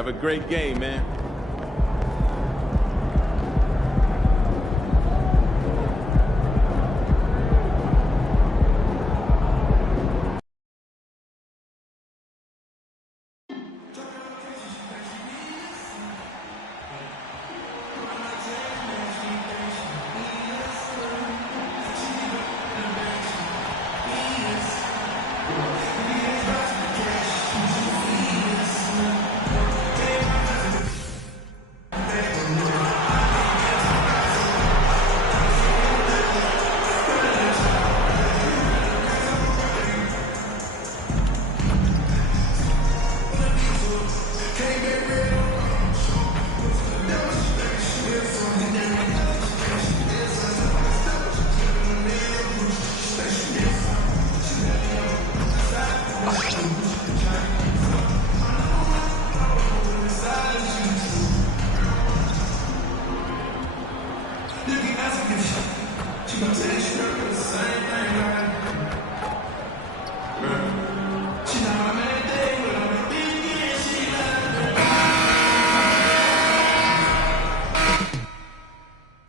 Have a great game, man.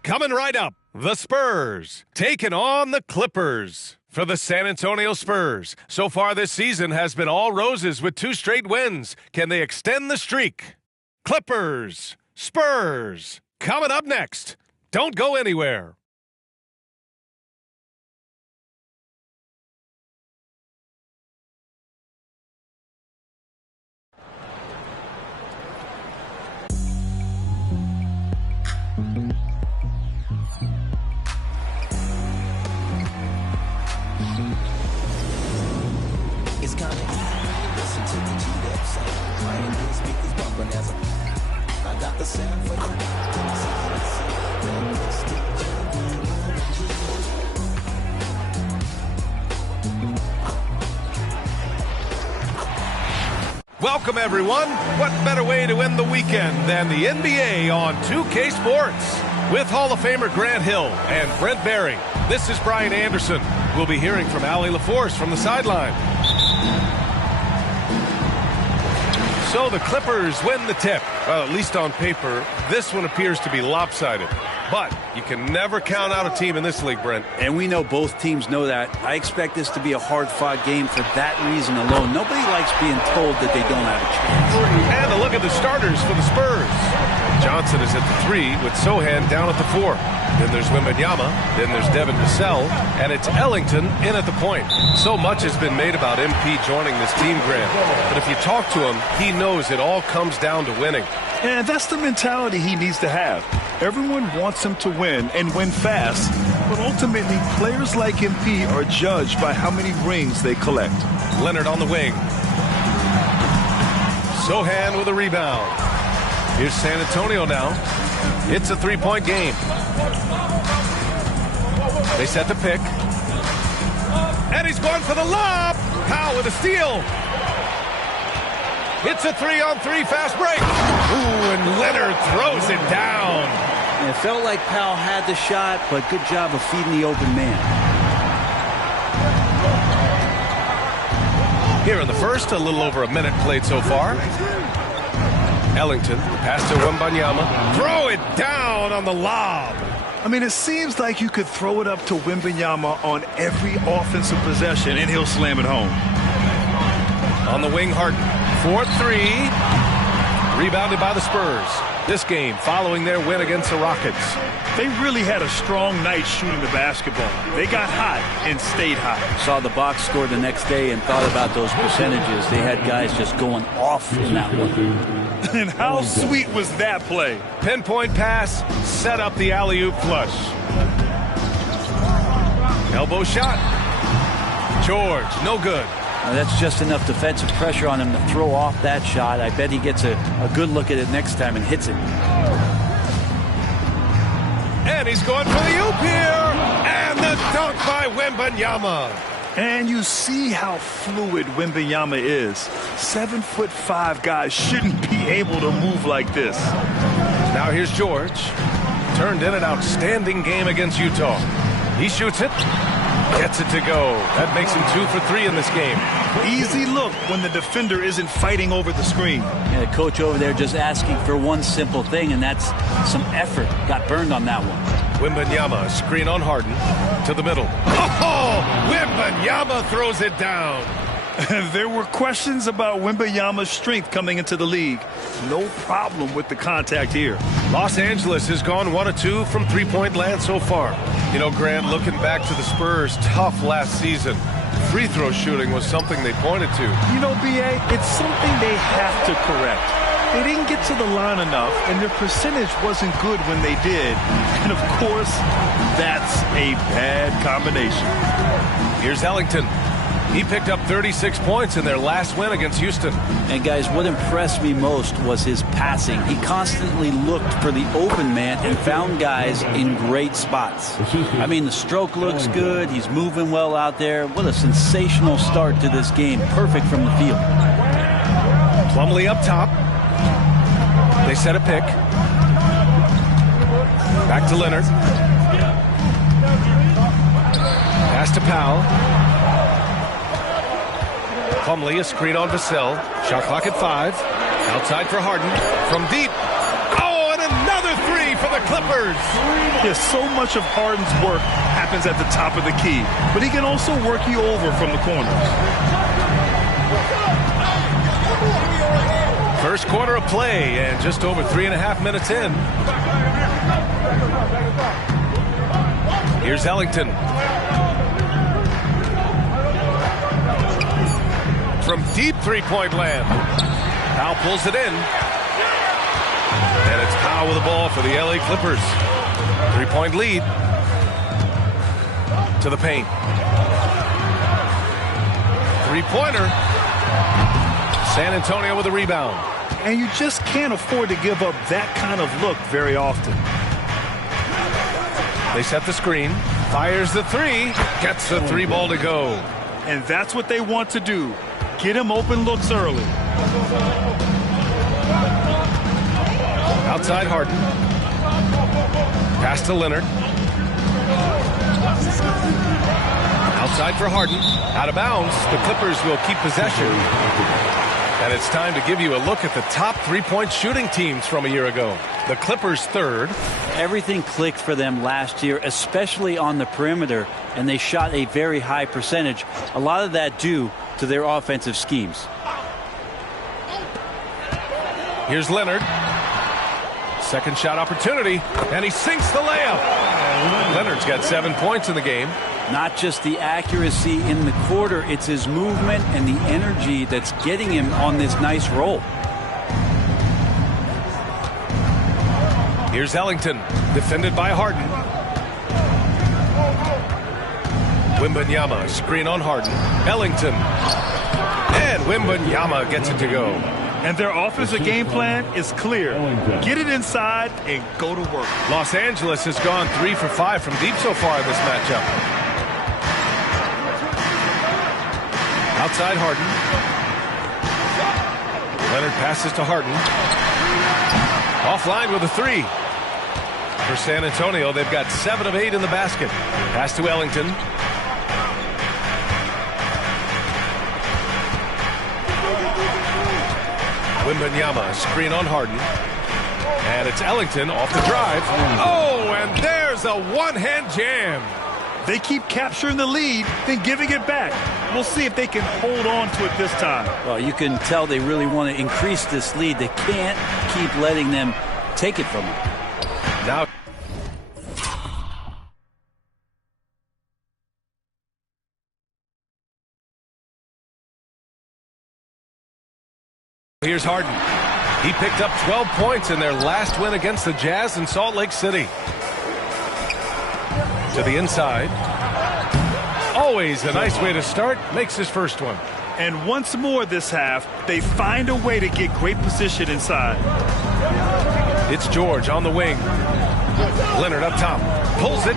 Coming right up, the Spurs taking on the Clippers. For the San Antonio Spurs, so far this season has been all roses with 2 straight wins. Can they extend the streak? Clippers, Spurs, coming up next. Don't go anywhere. It's kinda listen to the G-Dep say, playing these speakers bumping as I got the sound for you. Welcome, everyone. What better way to end the weekend than the NBA on 2K Sports? With Hall of Famer Grant Hill and Brent Barry, this is Brian Anderson. We'll be hearing from Allie LaForce from the sideline. So the Clippers win the tip. Well, at least on paper, this one appears to be lopsided. But you can never count out a team in this league, Brent. And we know both teams know that. I expect this to be a hard-fought game for that reason alone. Nobody likes being told that they don't have a chance. And a look at the starters for the Spurs. Johnson is at the 3 with Sohan down at the 4. Then there's Wembanyama. Then there's Devin Vassell. And it's Ellington in at the point. So much has been made about MP joining this team, Grant. But if you talk to him, he knows it all comes down to winning. And that's the mentality he needs to have. Everyone wants him to win and win fast. But ultimately, players like MP are judged by how many rings they collect. Leonard on the wing. Sohan with a rebound. Here's San Antonio now. It's a 3-point game. They set the pick. And he's going for the lob. Powell with a steal. It's a 3-on-3 fast break. Ooh, and Leonard throws it down. And it felt like Powell had the shot, but good job of feeding the open man. Here in the first, a little over a minute played so far. Ellington, pass to Wembanyama. Throw it down on the lob. I mean, it seems like you could throw it up to Wembanyama on every offensive possession, and he'll slam it home. On the wing, Harden. 4-3. Rebounded by the Spurs. This game following their win against the Rockets. They really had a strong night shooting the basketball. They got hot and stayed hot. Saw the box score the next day and thought about those percentages. They had guys just going off in that one. And how sweet was that play? Pinpoint pass, set up the alley-oop flush. Elbow shot. George, no good. Now that's just enough defensive pressure on him to throw off that shot. I bet he gets a good look at it next time and hits it. And he's going for the oop here. And the dunk by Wembanyama. And you see how fluid Wembanyama is. 7'5" guys shouldn't be able to move like this. Now here's George. Turned in an outstanding game against Utah. He shoots it. Gets it to go. That makes him 2 for 3 in this game. Easy look when the defender isn't fighting over the screen. Yeah, the coach over there just asking for one simple thing, and that's some effort. Got burned on that one. Wembanyama, screen on Harden, to the middle. Oh, Wembanyama throws it down. There were questions about Wembanyama's strength coming into the league. No problem with the contact here. Los Angeles has gone 1 of 2 from three-point land so far. You know, Grant, looking back to the Spurs' tough last season, free throw shooting was something they pointed to. You know, B.A., it's something they have to correct. They didn't get to the line enough, and their percentage wasn't good when they did. And, of course, that's a bad combination. Here's Ellington. He picked up 36 points in their last win against Houston. And, guys, what impressed me most was his passing. He constantly looked for the open man and found guys in great spots. I mean, the stroke looks good. He's moving well out there. What a sensational start to this game. Perfect from the field. Plumlee up top. They set a pick. Back to Leonard. Pass to Powell. Plumlee, a screen on Vassell. Shot clock at 5. Outside for Harden. From deep. Oh, and another 3 for the Clippers. Yeah, so much of Harden's work happens at the top of the key, but he can also work you over from the corners. First quarter of play, and just over 3.5 minutes in. Here's Ellington. From deep three-point land. Powell pulls it in. And it's Powell with the ball for the LA Clippers. 3-point lead. To the paint. Three-pointer. San Antonio with a rebound. And you just can't afford to give up that kind of look very often. They set the screen. Fires the 3. Gets the 3 ball to go. And that's what they want to do. Get him open looks early. Outside Harden. Pass to Leonard. Outside for Harden. Out of bounds. The Clippers will keep possession. And it's time to give you a look at the top three-point shooting teams from a year ago. The Clippers third. Everything clicked for them last year, especially on the perimeter, and they shot a very high percentage. A lot of that due to their offensive schemes. Here's Leonard. Second shot opportunity, and he sinks the layup. Leonard's got 7 points in the game. Not just the accuracy in the quarter, it's his movement and the energy that's getting him on this nice roll. Here's Ellington, defended by Harden. Wembanyama, screen on Harden. Ellington. And Wembanyama gets it to go. And their offensive game plan is clear. Get it inside and go to work. Los Angeles has gone 3 for 5 from deep so far in this matchup. Outside Harden. Leonard passes to Harden. Offline with a 3. For San Antonio, they've got 7 of 8 in the basket. Pass to Ellington. Wembanyama, screen on Harden. And it's Ellington off the drive. Oh, and there's a one-hand jam. They keep capturing the lead, then giving it back. We'll see if they can hold on to it this time. Well, you can tell they really want to increase this lead. They can't keep letting them take it from them. Now here's Harden. He picked up 12 points in their last win against the Jazz in Salt Lake City. To the inside. Always a nice way to start. Makes his first one. And once more this half, they find a way to get great position inside. It's George on the wing. Leonard up top. Pulls it.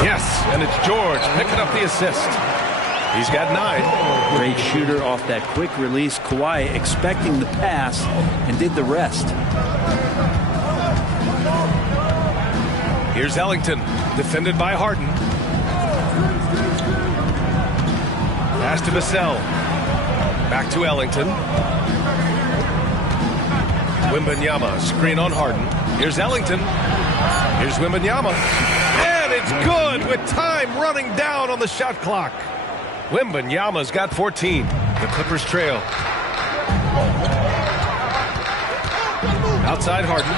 Yes, and it's George picking up the assist. He's got 9. Great shooter off that quick release. Kawhi expecting the pass and did the rest. Here's Ellington, defended by Harden. Pass to Vassell. Back to Ellington. Wembanyama, screen on Harden. Here's Ellington. Here's Wembanyama. And it's good with time running down on the shot clock. Wembanyama's got 14. The Clippers trail. Outside Harden.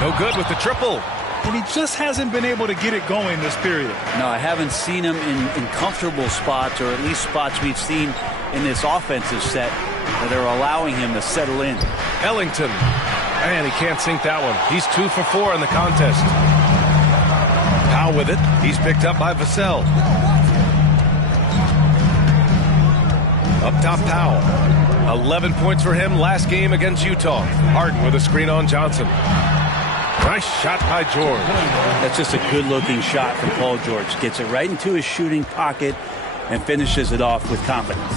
No good with the triple. And he just hasn't been able to get it going this period. No, I haven't seen him in comfortable spots, or at least spots we've seen in this offensive set that are allowing him to settle in. Ellington. Man, he can't sink that one. He's 2 for 4 in the contest. Powell with it. He's picked up by Vassell. Up top, Powell. 11 points for him last game against Utah. Harden with a screen on Johnson. Nice shot by George. That's just a good-looking shot from Paul George. Gets it right into his shooting pocket and finishes it off with confidence.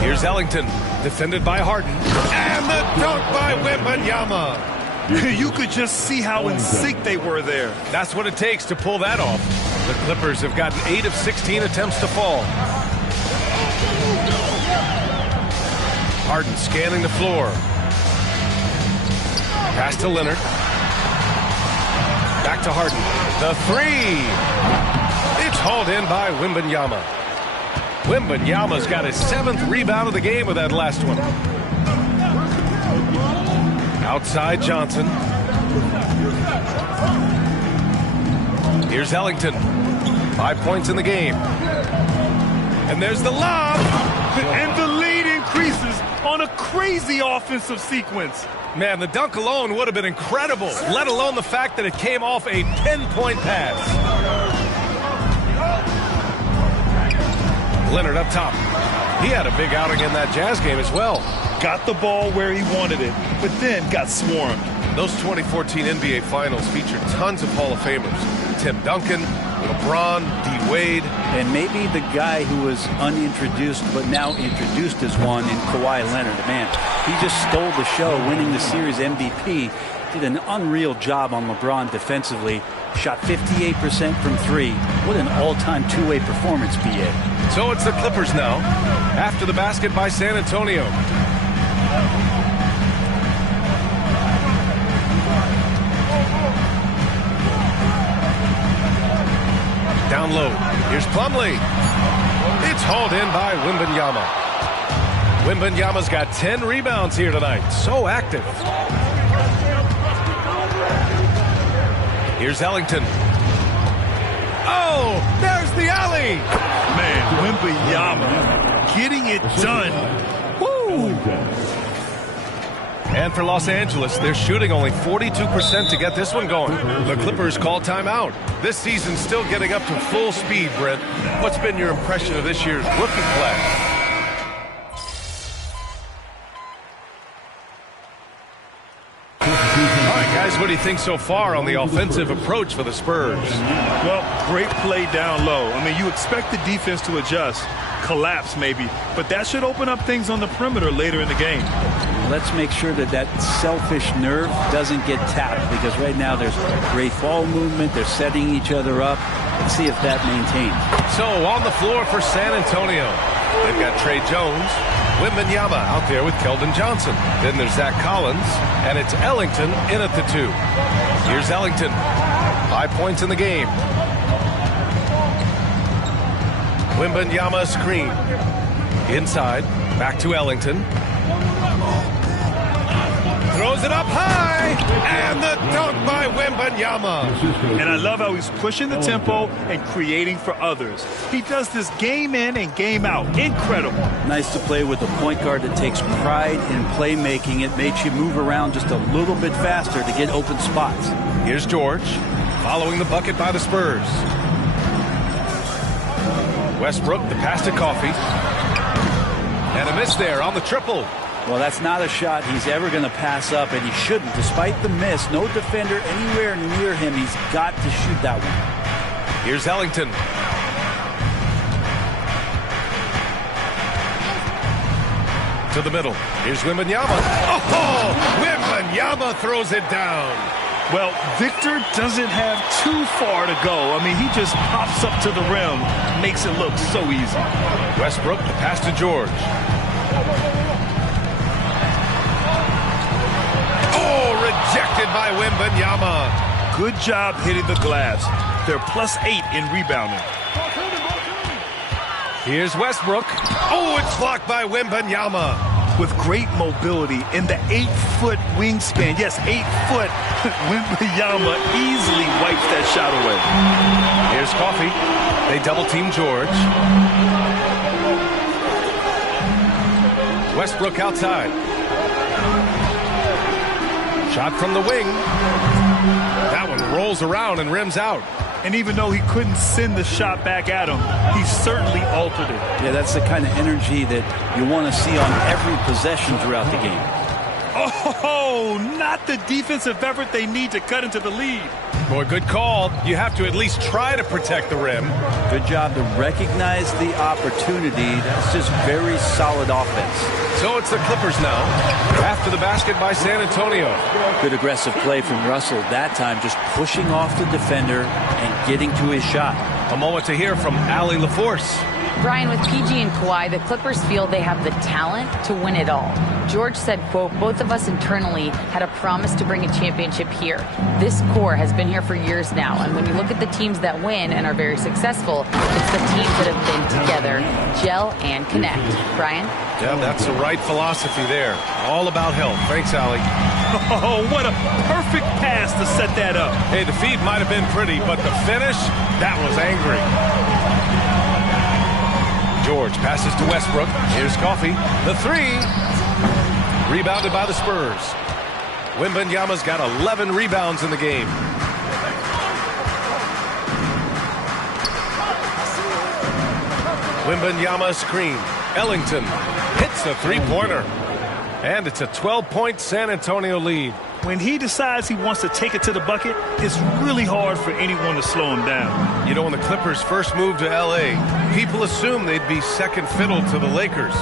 Here's Ellington, defended by Harden. And the dunk by Wembanyama. You could just see how in sync they were there. That's what it takes to pull that off. The Clippers have gotten 8 of 16 attempts to fall. Harden scanning the floor. Pass to Leonard. Back to Harden. The three. It's hauled in by Wembanyama. Wembanyama's got his 7th rebound of the game with that last one. Outside Johnson. Here's Ellington. 5 points in the game. And there's the lob. And the lead increases on a crazy offensive sequence. Man, the dunk alone would have been incredible, let alone the fact that it came off a 10-point pass. Leonard up top. He had a big outing in that Jazz game as well. Got the ball where he wanted it, but then got swarmed. Those 2014 NBA Finals featured tons of Hall of Famers. Tim Duncan, LeBron, D. Wade. And maybe the guy who was unintroduced but now introduced as one in Kawhi Leonard. Man, he just stole the show, winning the series MVP. Did an unreal job on LeBron defensively. Shot 58% from 3. What an all-time two-way performance, BA. So it's the Clippers now, after the basket by San Antonio. Down low. Here's Plumlee. It's hauled in by Wembanyama. Wembanyama's got 10 rebounds here tonight. So active. Here's Ellington. Oh, there's the alley. Man, Wembanyama getting it done. Woo! And for Los Angeles, they're shooting only 42% to get this one going. The Clippers call timeout. This season's still getting up to full speed, Brent. What's been your impression of this year's rookie class? All right, guys, what do you think so far on the offensive approach for the Spurs? Well, great play down low. I mean, you expect the defense to adjust, collapse maybe, but that should open up things on the perimeter later in the game. Let's make sure that that selfish nerve doesn't get tapped, because right now there's great ball movement. They're setting each other up. Let's see if that maintains. So on the floor for San Antonio, they've got Trey Jones, Wembanyama out there with Keldon Johnson. Then there's Zach Collins, and it's Ellington in at the 2. Here's Ellington. 5 points in the game. Wembanyama screen. Inside, back to Ellington. Throws it up high, and the dunk by Wembanyama. And I love how he's pushing the tempo and creating for others. He does this game in and game out. Incredible. Nice to play with a point guard that takes pride in playmaking. It makes you move around just a little bit faster to get open spots. Here's George, following the bucket by the Spurs. Westbrook, the pass to Coffey. And a miss there on the triple. Well, that's not a shot he's ever going to pass up, and he shouldn't. Despite the miss, no defender anywhere near him. He's got to shoot that one. Here's Ellington. To the middle. Here's Wembanyama. Oh, Wembanyama throws it down. Well, Victor doesn't have too far to go. I mean, he just pops up to the rim, makes it look so easy. Westbrook, the pass to George. Oh, rejected by Wembanyama. Good job hitting the glass. They're +8 in rebounding. Here's Westbrook. Oh, it's blocked by Wembanyama. With great mobility in the 8-foot wingspan. Yes, 8 foot. Wembanyama easily wipes that shot away. Here's Coffey. They double team George. Westbrook outside. Shot from the wing. That one rolls around and rims out. And even though he couldn't send the shot back at him, he certainly altered it. Yeah, that's the kind of energy that you want to see on every possession throughout the game. Oh, not the defensive effort they need to cut into the lead. Boy, good call. You have to at least try to protect the rim. Good job to recognize the opportunity. That's just very solid offense. So it's the Clippers now. After the basket by San Antonio. Good aggressive play from Russell that time, just pushing off the defender and getting to his shot. A moment to hear from Allie LaForce. Brian, with PG and Kawhi, the Clippers feel they have the talent to win it all. George said, quote, both of us internally had a promise to bring a championship here. This core has been here for years now, and when you look at the teams that win and are very successful, it's the teams that have been together, gel and connect. Brian? Yeah, that's the right philosophy there. All about health. Thanks, Allie. Oh, what a perfect pass to set that up. Hey, the feed might have been pretty, but the finish, that was angry. George passes to Westbrook. Here's Coffey. The three. Rebounded by the Spurs. Wembanyama's got 11 rebounds in the game. Wembanyama screen. Ellington hits the three-pointer. And it's a 12-point San Antonio lead. When he decides he wants to take it to the bucket, it's really hard for anyone to slow him down. You know, when the Clippers first moved to L.A., people assumed they'd be second fiddle to the Lakers.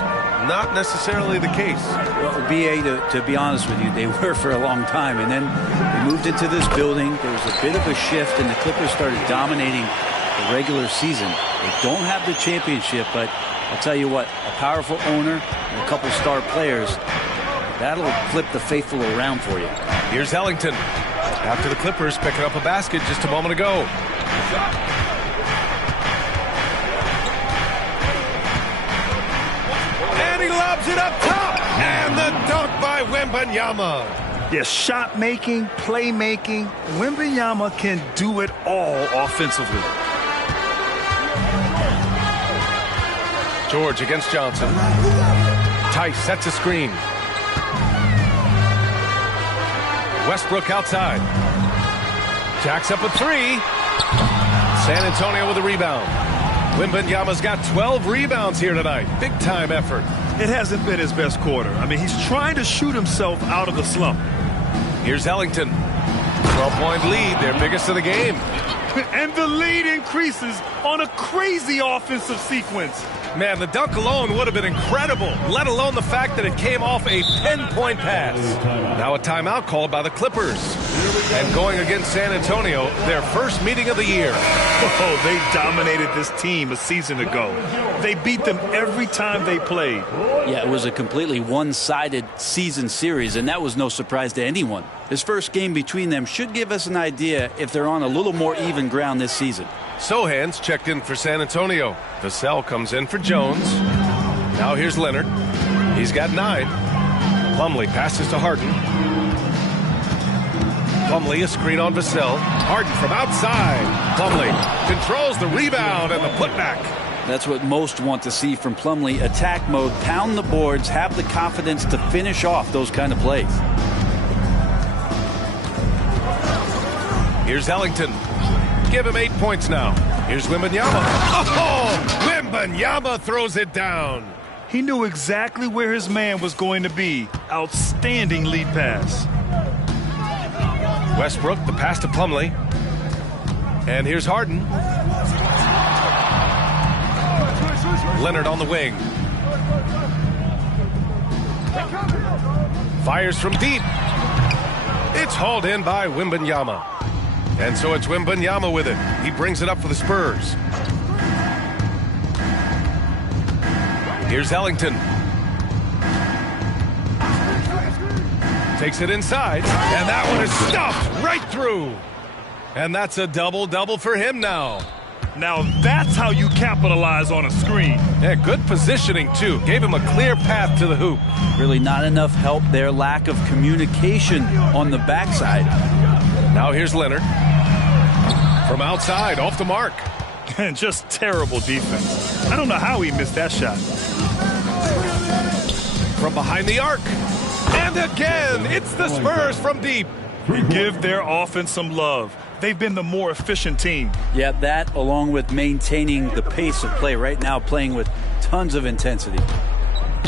Not necessarily the case. Well, B.A., to be honest with you, they were for a long time. And then they moved into this building. There was a bit of a shift, and the Clippers started dominating the regular season. They don't have the championship, but I'll tell you what, a powerful owner and a couple star players, that'll flip the faithful around for you. Here's Ellington. After the Clippers picking up a basket just a moment ago. And he lobs it up top. And the dunk by Wembanyama. Yeah, shot making, playmaking. Wembanyama can do it all offensively. George against Johnson. Tice sets a screen. Westbrook outside. Jacks up a three. San Antonio with a rebound. Wembanyama's got 12 rebounds here tonight. Big time effort. It hasn't been his best quarter. I mean, he's trying to shoot himself out of the slump. Here's Ellington. 12-point lead, their biggest of the game. And the lead increases on a crazy offensive sequence. Man, the dunk alone would have been incredible, let alone the fact that it came off a 10-point pass. Now a timeout called by the Clippers. And going against San Antonio, their first meeting of the year. Oh, they dominated this team a season ago. They beat them every time they played. Yeah, it was a completely one-sided season series, and that was no surprise to anyone. This first game between them should give us an idea if they're on a little more even ground this season. Sohan's checked in for San Antonio. Vassell comes in for Jones. Now here's Leonard. He's got 9. Plumlee passes to Harden. Plumlee a screen on Vassell. Harden from outside. Plumlee controls the rebound and the putback. That's what most want to see from Plumlee. Attack mode, pound the boards, have the confidence to finish off those kind of plays. Here's Ellington. Give him 8 points now. Here's Wembanyama. Oh, Wembanyama throws it down. He knew exactly where his man was going to be. Outstanding lead pass. Westbrook, the pass to Plumlee. And here's Harden. Leonard on the wing. Fires from deep. It's hauled in by Wembanyama. And so it's Wembanyama with it. He brings it up for the Spurs. Here's Ellington. Takes it inside, and that one is stuffed right through. And that's a double-double for him now. Now that's how you capitalize on a screen. Yeah, good positioning, too. Gave him a clear path to the hoop. Really not enough help there. Lack of communication on the backside. Now here's Leonard. From outside, off the mark. And just terrible defense. I don't know how he missed that shot. From behind the arc. And again, it's the Spurs from deep. Give their offense some love. They've been the more efficient team. Yeah, that along with maintaining the pace of play. Right now playing with tons of intensity.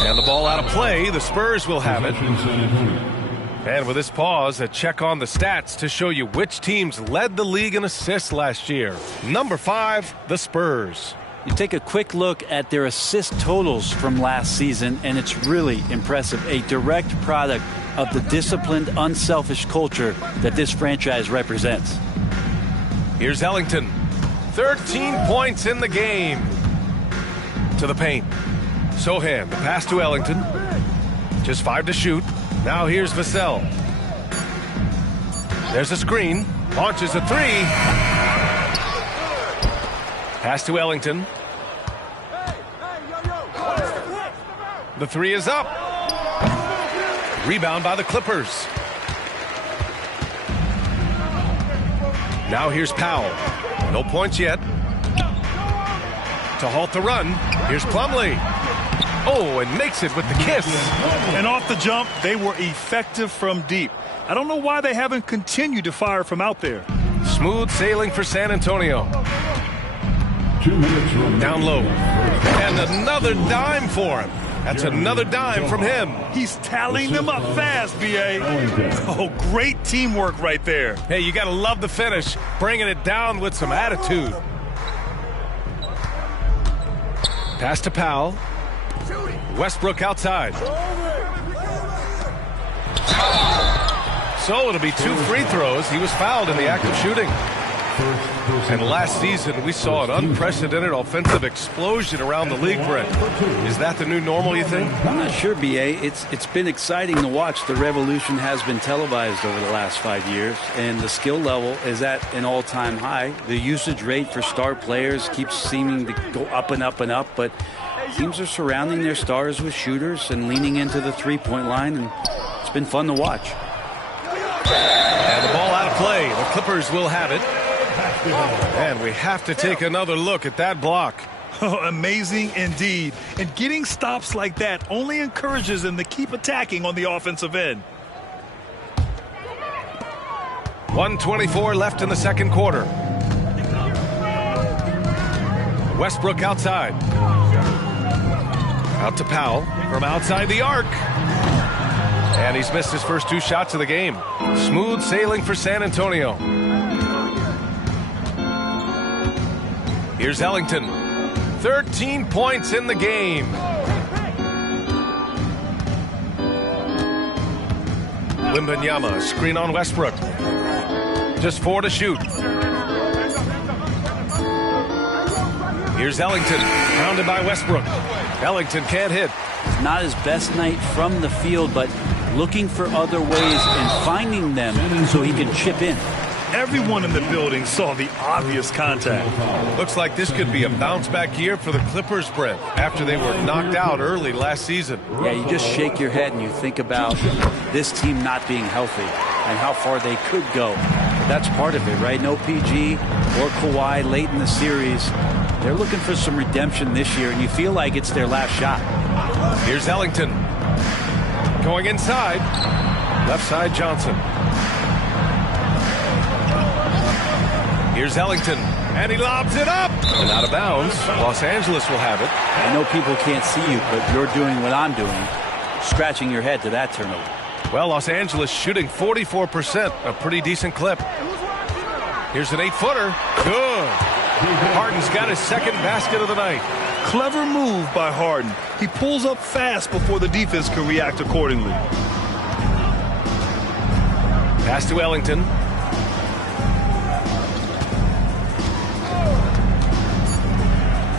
And the ball out of play. The Spurs will have it. And with this pause, a check on the stats to show you which teams led the league in assists last year. Number 5, the Spurs. You take a quick look at their assist totals from last season, and it's really impressive. A direct product of the disciplined, unselfish culture that this franchise represents. Here's Ellington. 13 points in the game. To the paint. Sohan, the pass to Ellington. Just 5 to shoot. Now here's Vassell. There's a screen. Launches a 3. Pass to Ellington. The 3 is up. Rebound by the Clippers. Now here's Powell. No points yet. To halt the run, here's Plumlee. Oh, and makes it with the kiss. And off the jump, they were effective from deep. I don't know why they haven't continued to fire from out there. Smooth sailing for San Antonio. Down low. And another dime for him. That's another dime from him. He's tallying them up fast, B.A. Oh, great teamwork right there. Hey, you got to love the finish. Bringing it down with some attitude. Pass to Powell. Westbrook outside. So it'll be 2 free throws. He was fouled in the act of shooting. And last season, we saw an unprecedented offensive explosion around the league, Brett. Is that the new normal, you think? I'm not sure, B.A. It's been exciting to watch. The revolution has been televised over the last 5 years, and the skill level is at an all-time high. The usage rate for star players keeps seeming to go up and up and up, but teams are surrounding their stars with shooters and leaning into the three-point line, and it's been fun to watch. And the ball out of play. The Clippers will have it. And we have to take another look at that block. Oh, amazing indeed. And getting stops like that only encourages them to keep attacking on the offensive end. 1:24 left in the second quarter. Westbrook outside. Out to Powell from outside the arc. And he's missed his first 2 shots of the game. Smooth sailing for San Antonio. Here's Ellington. 13 points in the game. Wembanyama, screen on Westbrook. Just 4 to shoot. Here's Ellington, pounded by Westbrook. Ellington can't hit. It's not his best night from the field, but looking for other ways and finding them so he can chip in. Everyone in the building saw the obvious contact. Looks like this could be a bounce-back year for the Clippers, Brett, after they were knocked out early last season. Yeah, you just shake your head and you think about this team not being healthy and how far they could go. But that's part of it, right? No PG or Kawhi late in the series. They're looking for some redemption this year, and you feel like it's their last shot. Here's Ellington. Going inside. Left side, Johnson. Here's Ellington, and he lobs it up. And out of bounds. Los Angeles will have it. I know people can't see you, but you're doing what I'm doing, scratching your head to that turnover. Well, Los Angeles shooting 44%, a pretty decent clip. Here's an 8-footer. Good. Harden's got his second basket of the night. Clever move by Harden. He pulls up fast before the defense can react accordingly. Pass to Ellington.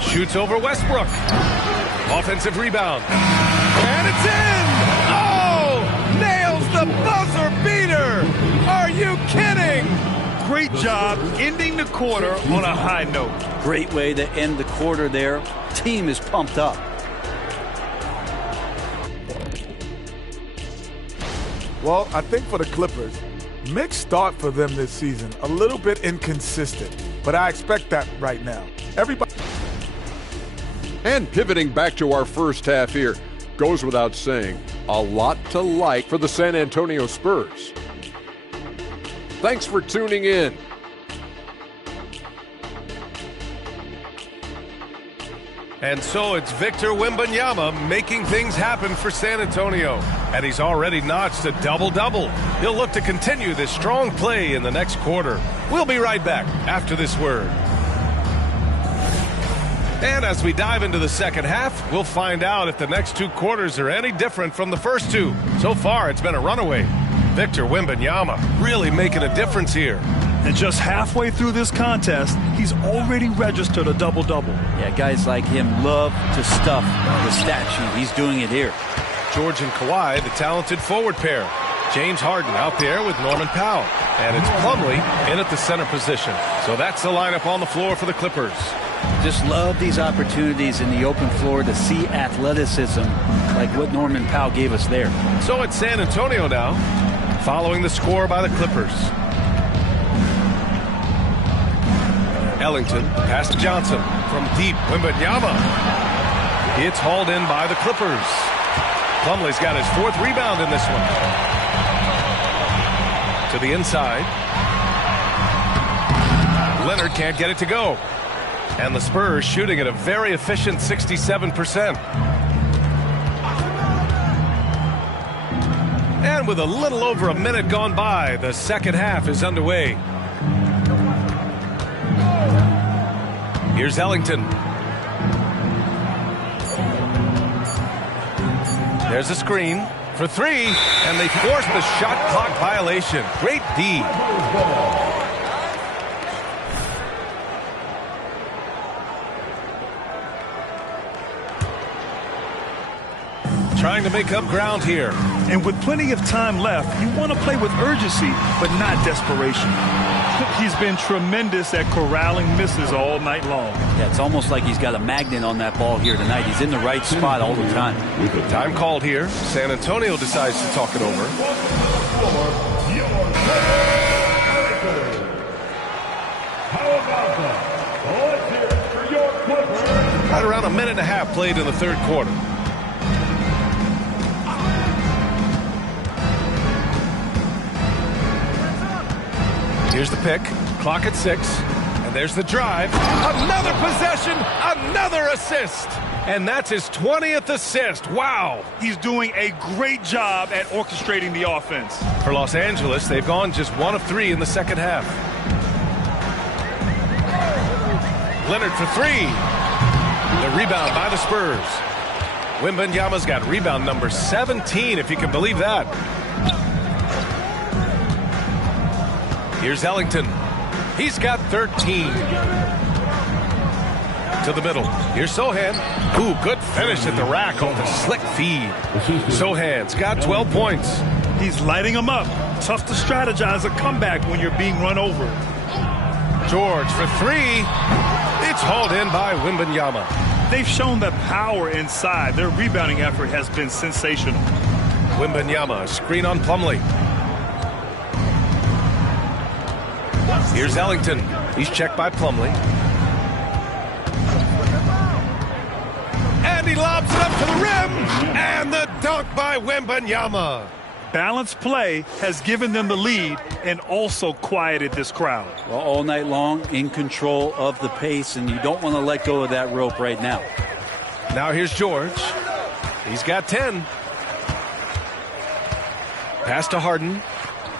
Shoots over Westbrook. Offensive rebound. And it's in! Oh! Nails the buzzer beater! Are you kidding? Great job ending the quarter on a high note. Great way to end the quarter there. Team is pumped up. Well, I think for the Clippers, mixed start for them this season. A little bit inconsistent, but I expect that right now. Everybody. And pivoting back to our first half here, goes without saying, a lot to like for the San Antonio Spurs. Thanks for tuning in. And so it's Victor Wembanyama making things happen for San Antonio. And he's already notched a double-double. He'll look to continue this strong play in the next quarter. We'll be right back after this word. And as we dive into the second half, we'll find out if the next two quarters are any different from the first two. So far, it's been a runaway. Victor Wembanyama really making a difference here. And just halfway through this contest, he's already registered a double-double. Yeah, guys like him love to stuff the stat sheet. He's doing it here. George and Kawhi, the talented forward pair. James Harden out there with Norman Powell. And it's Plumlee in at the center position. So that's the lineup on the floor for the Clippers. Just love these opportunities in the open floor to see athleticism like what Norman Powell gave us there. So it's San Antonio now, following the score by the Clippers. Ellington, pass to Johnson. From deep, Wembanyama. It's hauled in by the Clippers. Plumlee's got his fourth rebound in this one. To the inside. Leonard can't get it to go. And the Spurs shooting at a very efficient 67%. And with a little over a minute gone by, the second half is underway. Here's Ellington. There's a screen for three, and they force the shot clock violation. Great D. Trying to make up ground here. And with plenty of time left, you want to play with urgency, but not desperation. He's been tremendous at corralling misses all night long. Yeah, it's almost like he's got a magnet on that ball here tonight. He's in the right spot all the time. Time called here. San Antonio decides to talk it over. Right around a minute and a half played in the third quarter. Here's the pick. Clock at 6. And there's the drive. Another possession. Another assist. And that's his 20th assist. Wow. He's doing a great job at orchestrating the offense. For Los Angeles, they've gone just 1 of 3 in the second half. Leonard for 3. The rebound by the Spurs. Wembanyama's got rebound number 17, if you can believe that. Here's Ellington. He's got 13. To the middle. Here's Sohan. Ooh, good finish at the rack on the slick feed. Sohan's got 12 points. He's lighting them up. Tough to strategize a comeback when you're being run over. George for 3. It's hauled in by Wembanyama. They've shown that power inside. Their rebounding effort has been sensational. Wembanyama, screen on Plumlee. Here's Ellington. He's checked by Plumlee. And he lobs it up to the rim. And the dunk by Wembanyama. Balanced play has given them the lead and also quieted this crowd. Well, all night long, in control of the pace, and you don't want to let go of that rope right now. Now here's George. He's got 10. Pass to Harden.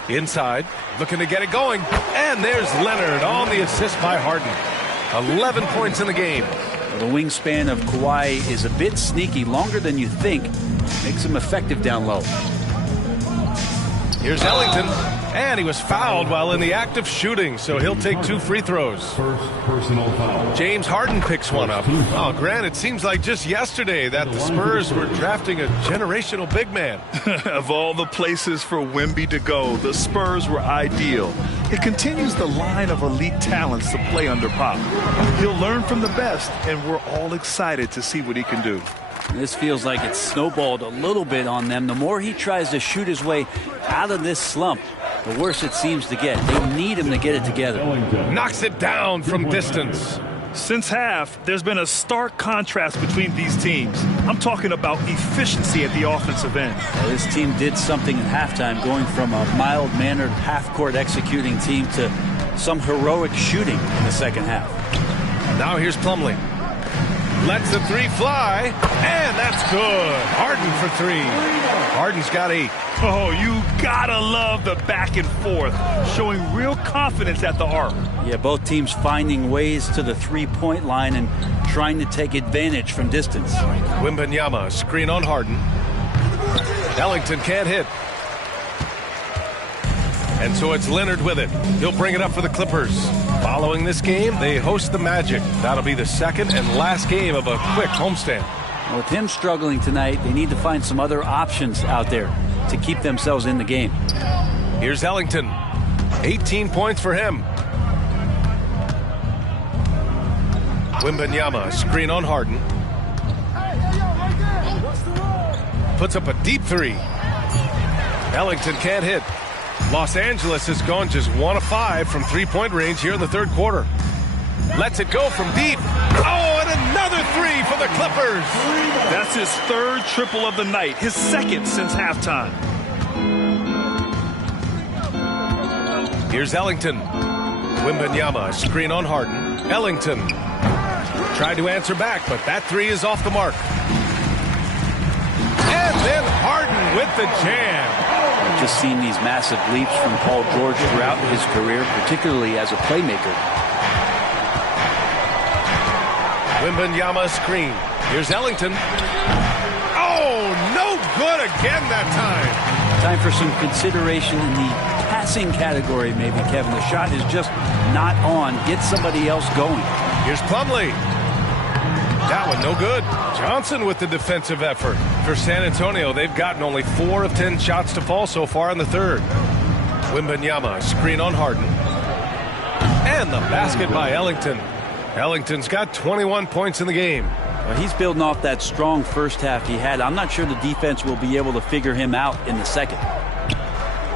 Inside, looking to get it going. And there's Leonard on the assist by Harden. 11 points in the game. Well, the wingspan of Kawhi is a bit sneaky, longer than you think. Makes him effective down low. Here's Ellington. And he was fouled while in the act of shooting, so he'll take 2 free throws. First personal foul. James Harden picks one up. Oh, Grant, it seems like just yesterday that the Spurs were drafting a generational big man. Of all the places for Wemby to go, the Spurs were ideal. It continues the line of elite talents to play under Pop. He'll learn from the best, and we're all excited to see what he can do. This feels like it's snowballed a little bit on them. The more he tries to shoot his way out of this slump, the worse it seems to get. They need him to get it together. Knocks it down from distance. Since half, there's been a stark contrast between these teams. I'm talking about efficiency at the offensive end. Well, this team did something at halftime, going from a mild-mannered half-court executing team to some heroic shooting in the second half. Now here's Plumlee. Lets the 3 fly, and that's good. Harden for 3. Harden's got 8. Oh, you gotta love the back and forth, showing real confidence at the arc. Yeah, both teams finding ways to the three-point line and trying to take advantage from distance. Wembanyama, screen on Harden. Ellington can't hit. And so it's Leonard with it. He'll bring it up for the Clippers. Following this game, they host the Magic. That'll be the second and last game of a quick homestand. With him struggling tonight, they need to find some other options out there to keep themselves in the game. Here's Ellington. 18 points for him. Wembanyama, screen on Harden. Puts up a deep 3. Ellington can't hit. Los Angeles has gone just 1 of 5 from 3-point range here in the third quarter. Lets it go from deep. Oh, and another 3 for the Clippers. That's his 3rd triple of the night, his 2nd since halftime. Here's Ellington. Wembanyama, screen on Harden. Ellington tried to answer back, but that 3 is off the mark. And then Harden with the jam. I've just seen these massive leaps from Paul George throughout his career, particularly as a playmaker. Wembanyama screen. Here's Ellington. Oh, no good again that time. Time for some consideration in the passing category, maybe, Kevin. The shot is just not on. Get somebody else going. Here's Plumlee. That one no good. Johnson with the defensive effort. For San Antonio, they've gotten only 4 of 10 shots to fall so far in the third. Wembanyama, screen on Harden. And the basket by Ellington. Ellington's got 21 points in the game. Well, he's building off that strong first half he had. I'm not sure the defense will be able to figure him out in the second.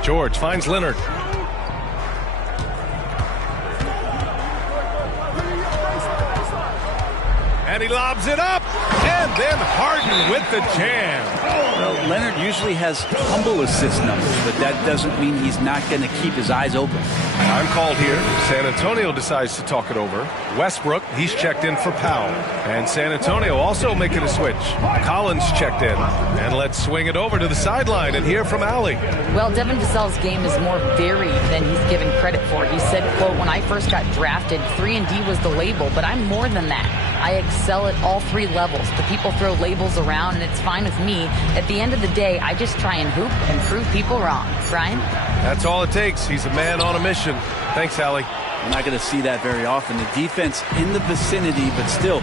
George finds Leonard. And he lobs it up. And then Harden with the jam. Well, Leonard usually has humble assist numbers, but that doesn't mean he's not going to keep his eyes open. Time called here. San Antonio decides to talk it over. Westbrook, he's checked in for Powell. And San Antonio also making a switch. Collins checked in. And let's swing it over to the sideline and hear from Allie. Well, Devin Vassell's game is more varied than he's given credit for. He said, quote, "When I first got drafted, 3-and-D was the label, but I'm more than that. I excel at all 3 levels. The people throw labels around, and it's fine with me. At the end of the day, I just try and hoop and prove people wrong." Brian? That's all it takes. He's a man on a mission. Thanks, Allie. We're not going to see that very often. The defense in the vicinity, but still,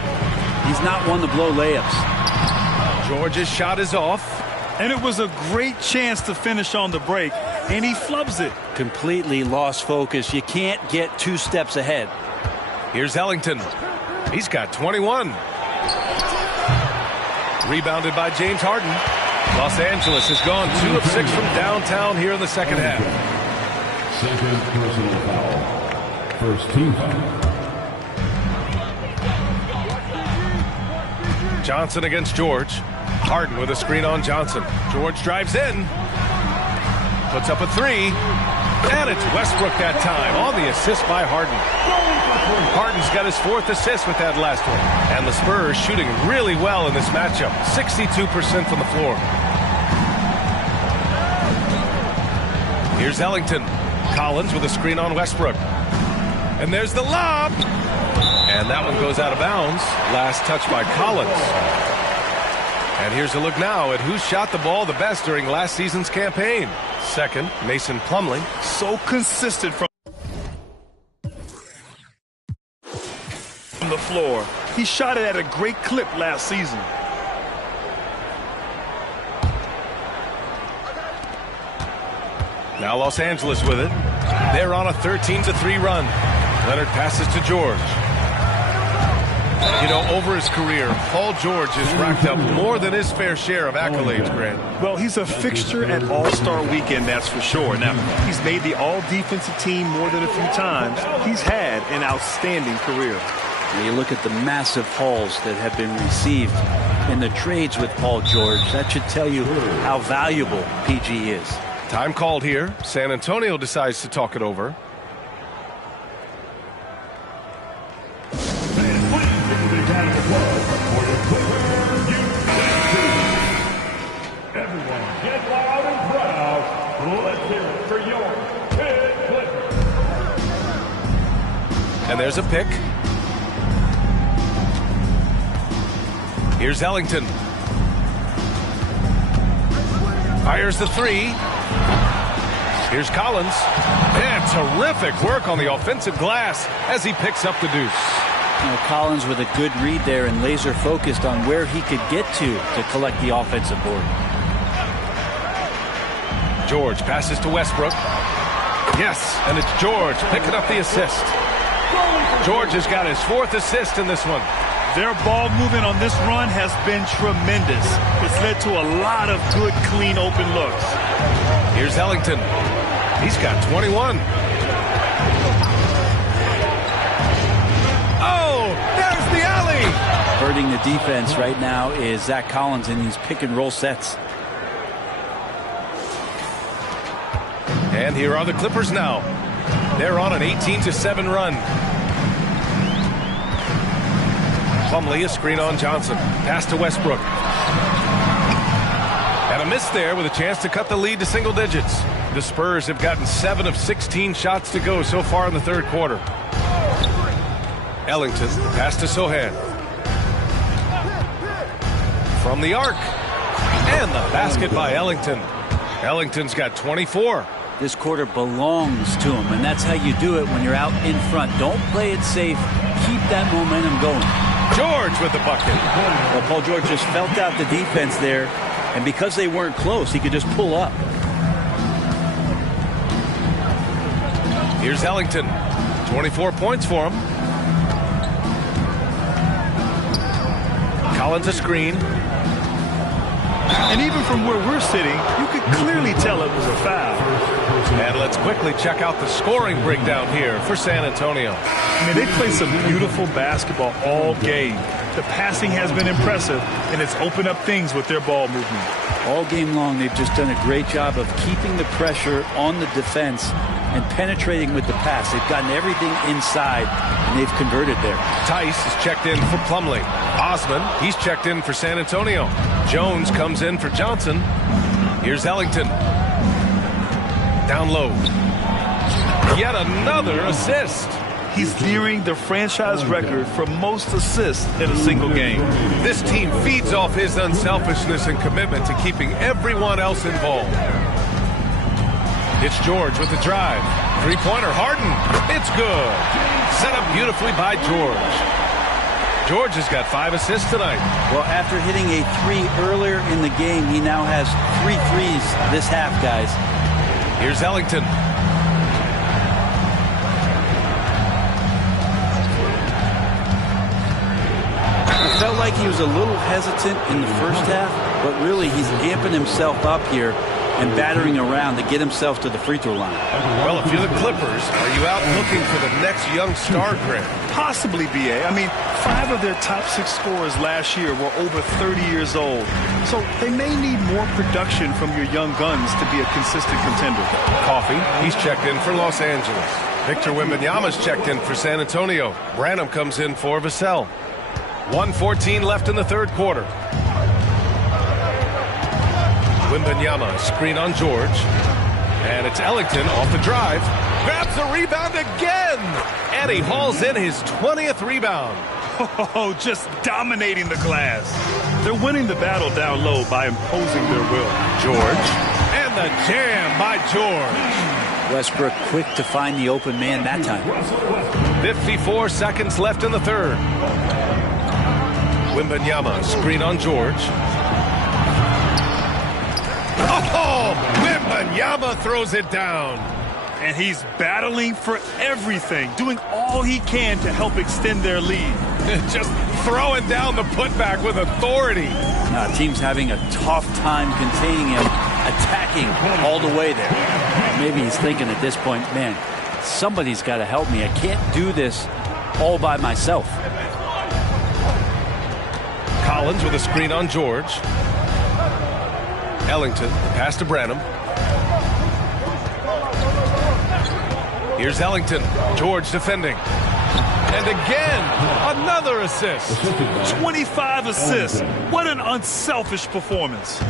he's not one to blow layups. George's shot is off. And it was a great chance to finish on the break, and he flubs it. Completely lost focus. You can't get 2 steps ahead. Here's Ellington. He's got 21. Rebounded by James Harden. Los Angeles has gone 2 of 6 from downtown here in the second half. Second personal foul. First team foul. Johnson against George. Harden with a screen on Johnson. George drives in. Puts up a 3. And it's Westbrook that time on the assist by Harden. Harden's got his 4th assist with that last one. And the Spurs shooting really well in this matchup. 62% from the floor. Here's Ellington. Collins with a screen on Westbrook. And there's the lob. And that one goes out of bounds. Last touch by Collins. And here's a look now at who shot the ball the best during last season's campaign. Second, Mason Plumlee. So consistent from the floor. He shot it at a great clip last season. Now Los Angeles with it. They're on a 13-3 run. Leonard passes to George. You know, over his career, Paul George has racked up more than his fair share of accolades, Grant. Well, he's a fixture at All-Star Weekend, that's for sure. Now, he's made the All-Defensive Team more than a few times. He's had an outstanding career. When you look at the massive hauls that have been received in the trades with Paul George, that should tell you how valuable PG is. Time called here. San Antonio decides to talk it over. Everyone, get loud and proud. Let's hear it for your Pitt Clippers. And there's a pick. Here's Ellington. Fires the three. Here's Collins. And terrific work on the offensive glass as he picks up the deuce. You know, Collins with a good read there and laser focused on where he could get to collect the offensive board. George passes to Westbrook. Yes, and it's George picking up the assist. George has got his fourth assist in this one. Their ball movement on this run has been tremendous. It's led to a lot of good, clean, open looks. Here's Ellington. He's got 21. Oh, there's the alley. Hurting the defense right now is Zach Collins in these pick and roll sets. And here are the Clippers now. They're on an 18-7 run. Plumlee, a screen on Johnson. Pass to Westbrook. And a miss there with a chance to cut the lead to single digits. The Spurs have gotten 7 of 16 shots to go so far in the third quarter. Ellington, pass to Sohan. From the arc. And the basket by Ellington. Ellington's got 24. This quarter belongs to him, and that's how you do it when you're out in front. Don't play it safe. Keep that momentum going. George with the bucket. Well, Paul George just felt out the defense there, and because they weren't close, he could just pull up. Here's Ellington. 24 points for him. Collins a screen. And even from where we're sitting, you could clearly tell it was a foul. And let's quickly check out the scoring breakdown here for San Antonio. I mean, they play some beautiful basketball all game. The passing has been impressive, and it's opened up things with their ball movement. All game long, they've just done a great job of keeping the pressure on the defense and penetrating with the pass. They've gotten everything inside, and they've converted there. Tice is checked in for Plumlee. Osman, he's checked in for San Antonio. Jones comes in for Johnson. Here's Ellington. Down low. Yet another assist. He's nearing the franchise record for most assists in a single game. This team feeds off his unselfishness and commitment to keeping everyone else involved. It's George with the drive. Three-pointer, Harden. It's good. Set up beautifully by George. George has got 5 assists tonight. Well, after hitting a 3 earlier in the game, he now has 3 threes this half, guys. Here's Ellington. It felt like he was a little hesitant in the first half, but really he's amping himself up here and battering around to get himself to the free throw line. Well, if you're the Clippers, are you out looking for the next young star, Grant? Possibly, B.A. I mean, 5 of their top 6 scorers last year were over 30 years old. So they may need more production from your young guns to be a consistent contender. Coffee, he's checked in for Los Angeles. Victor Wembanyama's checked in for San Antonio. Branham comes in for Vassell. 1:14 left in the third quarter. Wembanyama, screen on George. And it's Ellington off the drive. Grabs the rebound again! And he hauls in his 20th rebound. Oh, just dominating the glass. They're winning the battle down low by imposing their will. George. And the jam by George. Westbrook quick to find the open man that time. 54 seconds left in the third. Wembanyama, screen on George. Oh, Wembanyama throws it down. And he's battling for everything, doing all he can to help extend their lead. Just throwing down the putback with authority. Now, team's having a tough time containing him, attacking all the way there. Maybe he's thinking at this point, man, somebody's got to help me. I can't do this all by myself. Collins with a screen on George. Ellington, pass to Branham. Here's Ellington. George defending. And again, another assist. 25 assists. What an unselfish performance.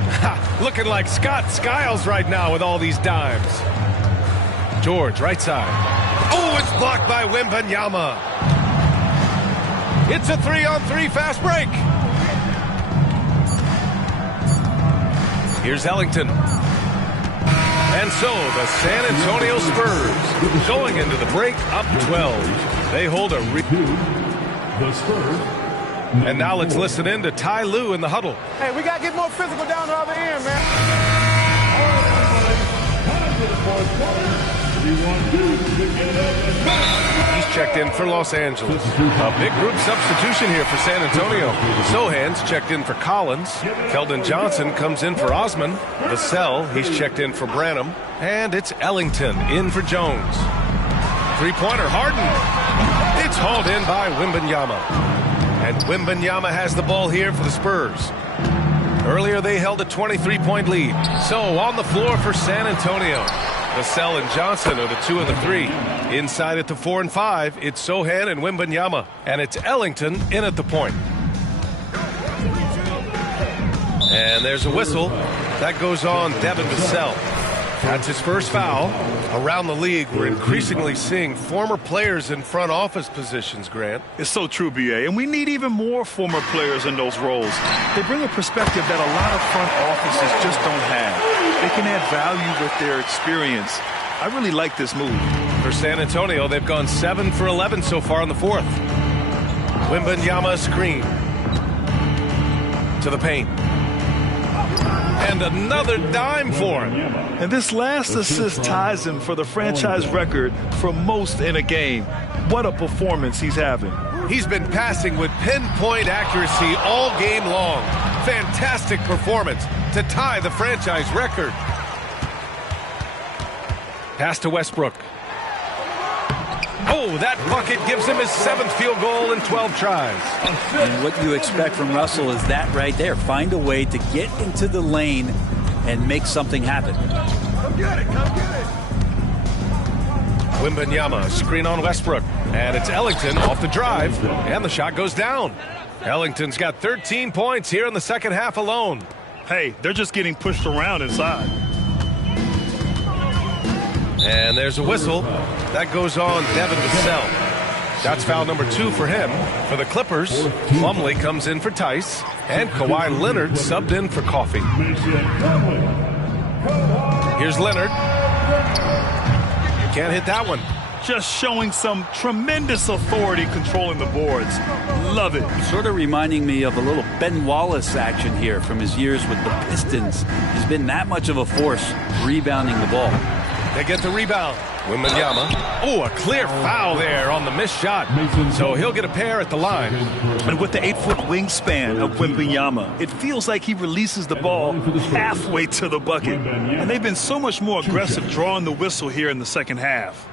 Looking like Scott Skiles right now with all these dimes. George, right side. Oh, it's blocked by Wembanyama. It's a 3-on-3 fast break. Here's Ellington. And so the San Antonio Spurs going into the break up 12. They hold a The Spurs. And now let's listen in to Ty Lue in the huddle. Hey, we got to get more physical down the other end, man. He's checked in for Los Angeles. A big group substitution here for San Antonio. Sohan's checked in for Collins. Keldon Johnson comes in for Osman. Vassell, he's checked in for Branham. And it's Ellington in for Jones. Three-pointer, Harden. It's hauled in by Wembanyama. And Wembanyama has the ball here for the Spurs. Earlier they held a 23-point lead. So on the floor for San Antonio. Vassell and Johnson are the 2 and the 3. Inside at the 4 and 5, it's Sohan and Wembanyama. And it's Ellington in at the point. And there's a whistle. That goes on Devin Vassell. That's his first foul. Around the league, we're increasingly seeing former players in front office positions, Grant. It's so true, B.A., and we need even more former players in those roles. They bring a perspective that a lot of front offices just don't have. They can add value with their experience. I really like this move. For San Antonio, they've gone 7 for 11 so far in the fourth. Wembanyama screen. To the paint. And another dime for him. And this last assist ties him for the franchise record for most in a game. What a performance he's having. He's been passing with pinpoint accuracy all game long. Fantastic performance to tie the franchise record. Pass to Westbrook. Oh, that bucket gives him his 7th field goal in 12 tries. And what you expect from Russell is that right there. Find a way to get into the lane and make something happen. Come get it, come get it. Wembanyama, screen on Westbrook. And it's Ellington off the drive. And the shot goes down. Ellington's got 13 points here in the second half alone. Hey, they're just getting pushed around inside. And there's a whistle. That goes on Devin Vassell. That's foul number 2 for him. For the Clippers, Plumlee comes in for Tice. And Kawhi Leonard subbed in for Coffey. Here's Leonard. Can't hit that one. Just showing some tremendous authority controlling the boards. Love it. Sort of reminding me of a little Ben Wallace action here from his years with the Pistons. He's been that much of a force rebounding the ball. They get the rebound. Wembanyama. Oh, a clear foul there on the missed shot. So he'll get a pair at the line. And with the 8-foot wingspan of Wembanyama, it feels like he releases the ball halfway to the bucket. And they've been so much more aggressive drawing the whistle here in the second half.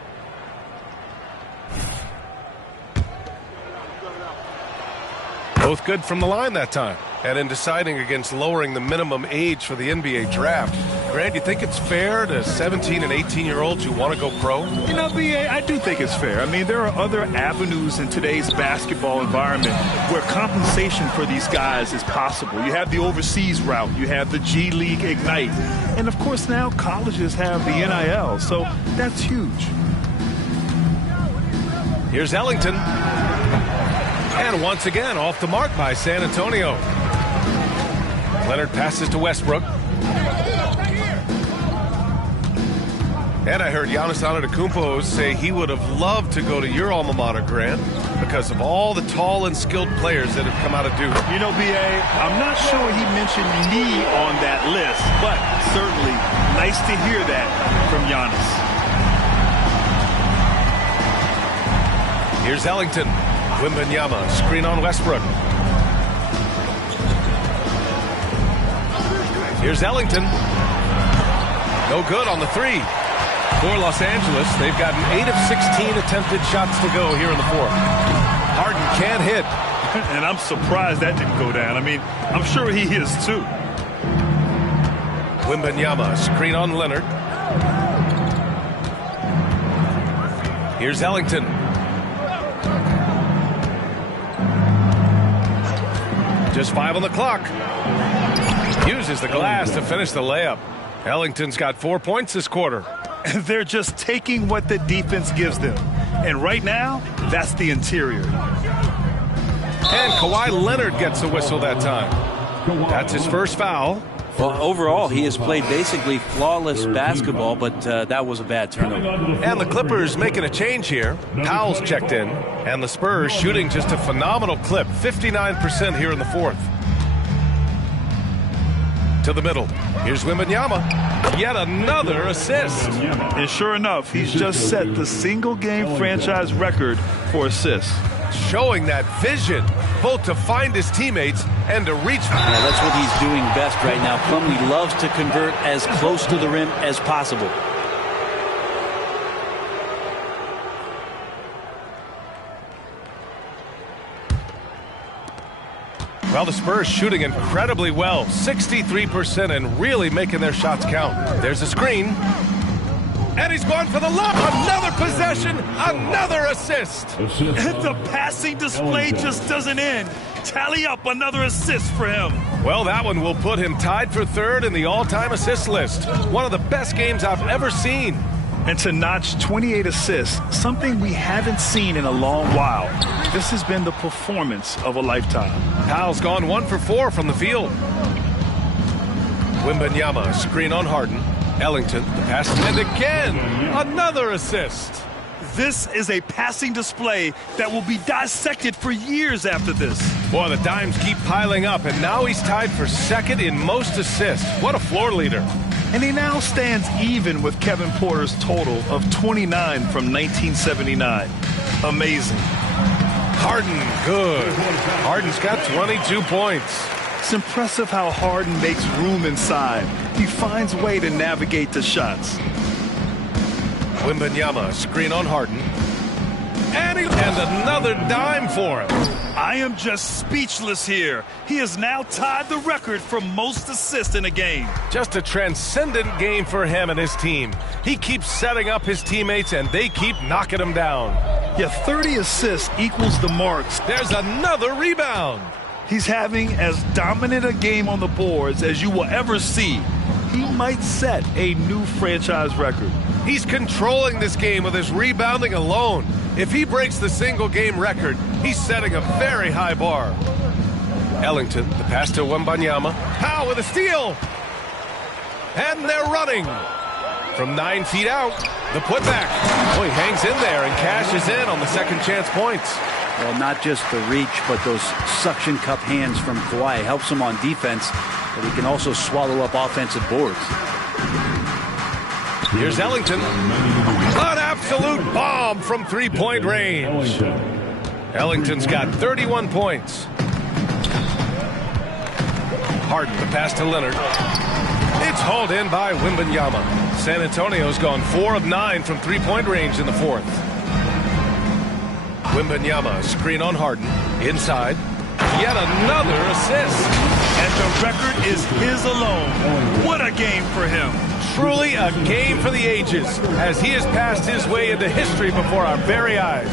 Both good from the line that time. And in deciding against lowering the minimum age for the NBA draft, Grant, you think it's fair to 17 and 18-year-olds who want to go pro? You know, B.A., I do think it's fair. I mean, there are other avenues in today's basketball environment where compensation for these guys is possible. You have the overseas route. You have the G League Ignite. And, of course, now colleges have the NIL. So that's huge. Here's Ellington. And once again, off the mark by San Antonio. Leonard passes to Westbrook. And I heard Giannis Antetokounmpo say he would have loved to go to your alma mater, Grant, because of all the tall and skilled players that have come out of Duke. You know, B.A., I'm not sure he mentioned me on that list, but certainly nice to hear that from Giannis. Here's Ellington. Wembanyama, screen on Westbrook. Here's Ellington. No good on the three. For Los Angeles, they've gotten 8 of 16 attempted shots to go here in the fourth. Harden can't hit. And I'm surprised that didn't go down. I mean, I'm sure he is too. Wembanyama, screen on Leonard. Here's Ellington. Just 5 on the clock. Uses the glass to finish the layup. Ellington's got 4 points this quarter. They're just taking what the defense gives them. And right now, that's the interior. And Kawhi Leonard gets a whistle that time. That's his first foul. Well, overall, he has played basically flawless basketball, but that was a bad turnover. And the Clippers making a change here. Powell's checked in. And the Spurs shooting just a phenomenal clip. 59% here in the fourth. To the middle. Here's Wembanyama. Yet another assist. And sure enough, he's just set the single-game franchise record for assists. Showing that vision, both to find his teammates and to reach. Yeah, that's what he's doing best right now. Plumlee loves to convert as close to the rim as possible. Well, the Spurs shooting incredibly well, 63%, and really making their shots count. There's a screen. And he's gone for the lob. Another possession, another assist. The passing display just doesn't end. Tally up another assist for him. Well, that one will put him tied for third in the all-time assist list. One of the best games I've ever seen. And to notch 28 assists, something we haven't seen in a long while. This has been the performance of a lifetime. Powell's gone 1 for 4 from the field. Wembanyama, screen on Harden. Ellington, the pass, and again, another assist. This is a passing display that will be dissected for years after this. Boy, the dimes keep piling up, and now he's tied for second in most assists. What a floor leader. And he now stands even with Kevin Porter's total of 29 from 1979. Amazing. Harden, good. Harden's got 22 points. It's impressive how Harden makes room inside. He finds a way to navigate the shots. Wembanyama, screen on Harden. And another dime for him. I am just speechless here. He has now tied the record for most assists in a game. Just a transcendent game for him and his team. He keeps setting up his teammates, and they keep knocking him down. Yeah, 30 assists equals the marks. There's another rebound. He's having as dominant a game on the boards as you will ever see. He might set a new franchise record. He's controlling this game with his rebounding alone. If he breaks the single-game record, he's setting a very high bar. Ellington, the pass to Wembanyama. Powell with a steal. And they're running. From 9 feet out, the putback. Oh, he hangs in there and cashes in on the second chance points. Well, not just the reach, but those suction cup hands from Kawhi helps him on defense, but he can also swallow up offensive boards. Here's Ellington. An absolute bomb from three-point range. Ellington's got 31 points. Harden, the pass to Leonard. It's hauled in by Wembanyama. San Antonio's gone 4 of 9 from three-point range in the fourth. Wembanyama, screen on Harden. Inside. Yet another assist. And the record is his alone. What a game for him. Truly a game for the ages, as he has passed his way into history before our very eyes.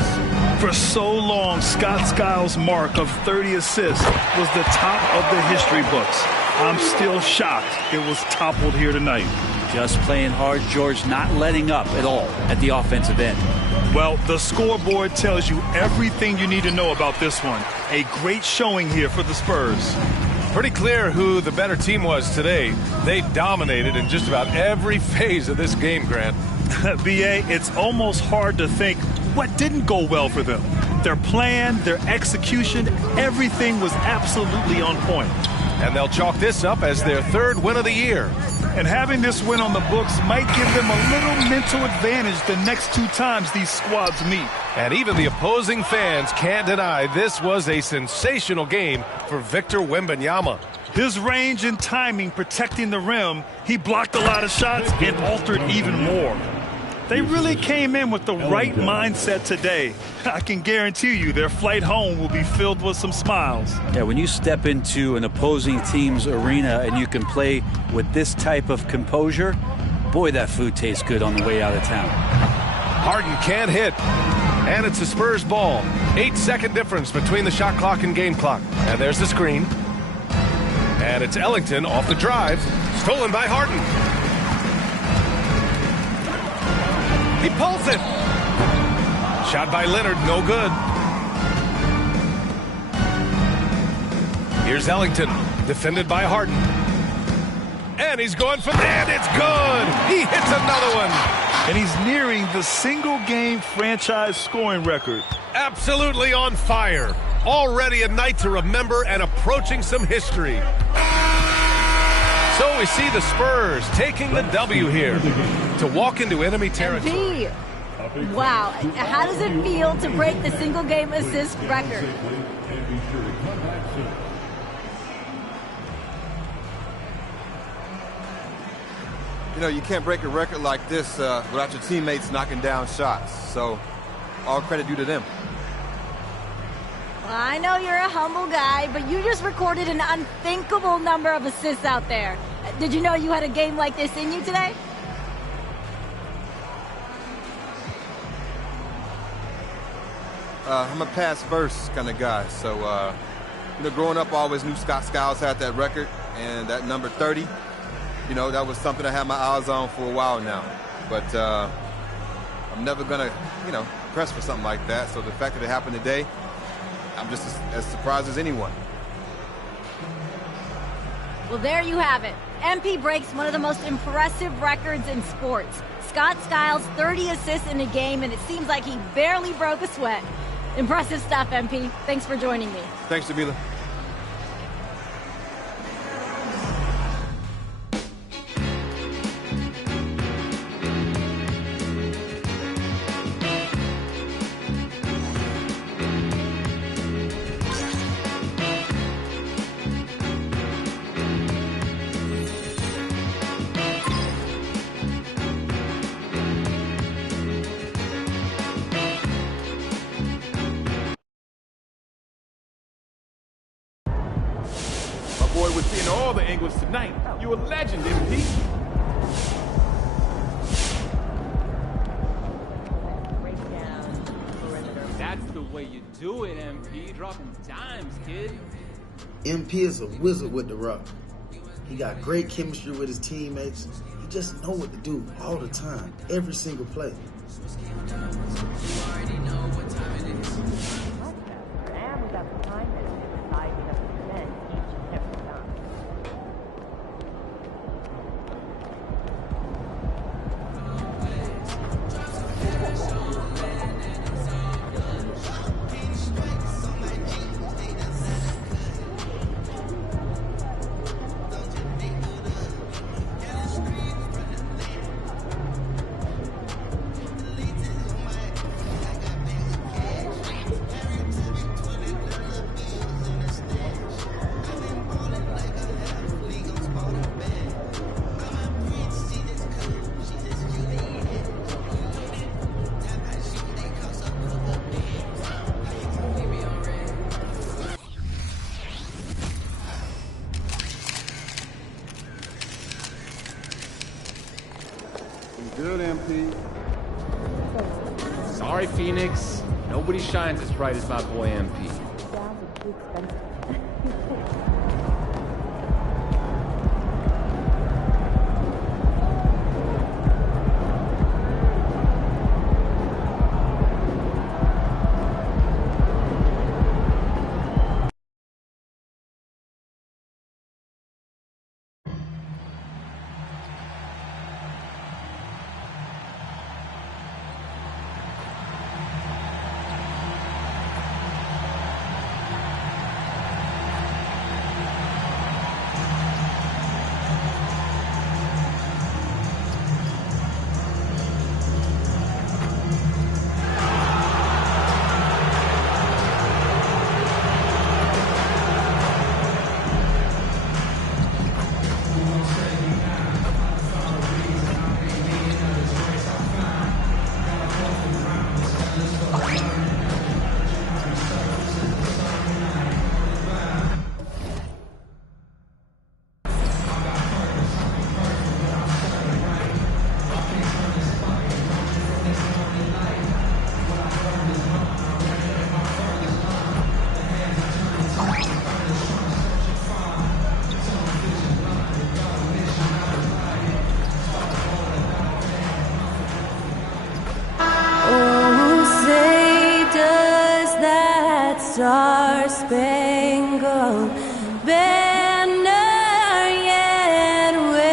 For so long, Scott Skiles' mark of 30 assists was the top of the history books. I'm still shocked it was toppled here tonight. Just playing hard, George, not letting up at all at the offensive end. Well, the scoreboard tells you everything you need to know about this one. A great showing here for the Spurs. Pretty clear who the better team was today. They dominated in just about every phase of this game, Grant. B.A., it's almost hard to think what didn't go well for them. Their plan, their execution, everything was absolutely on point. And they'll chalk this up as their third win of the year. And having this win on the books might give them a little mental advantage the next 2 times these squads meet. And even the opposing fans can't deny this was a sensational game for Victor Wembanyama. His range and timing protecting the rim, he blocked a lot of shots and altered even more. They really came in with the right mindset today. I can guarantee you their flight home will be filled with some smiles. Yeah, when you step into an opposing team's arena and you can play with this type of composure, boy, that food tastes good on the way out of town. Harden can't hit, and it's a Spurs ball. 8-second difference between the shot clock and game clock. And there's the screen. And it's Ellington off the drive, stolen by Harden. He pulls it. Shot by Leonard, no good. Here's Ellington, defended by Harden. And he's going for that. It's good. He hits another one. And he's nearing the single-game franchise scoring record. Absolutely on fire. Already a night to remember and approaching some history. So we see the Spurs taking the W here to walk into enemy territory. Wow, how does it feel to break the single-game assist record? You know, you can't break a record like this without your teammates knocking down shots. So, all credit due to them. Well, I know you're a humble guy, but you just recorded an unthinkable number of assists out there. Did you know you had a game like this in you today? I'm a pass-first kind of guy. So, you know, growing up, I always knew Scott Skiles had that record. And that number 30, you know, that was something I had my eyes on for a while now. But I'm never going to, you know, press for something like that. So the fact that it happened today, I'm just as surprised as anyone. Well, there you have it. MP breaks one of the most impressive records in sports. Scott Skiles, 30 assists in a game, and it seems like he barely broke a sweat. Impressive stuff, MP. Thanks for joining me. Thanks, Jamila. Boy, we're seeing all the angles tonight. You're a legend, MP. That's the way you do it, MP. Dropping dimes, kid. MP is a wizard with the rock. He got great chemistry with his teammates. He just know what to do all the time, every single play. Good, MP. Sorry, Phoenix. Nobody shines as bright as my boy MP. star-spangled banner yet wave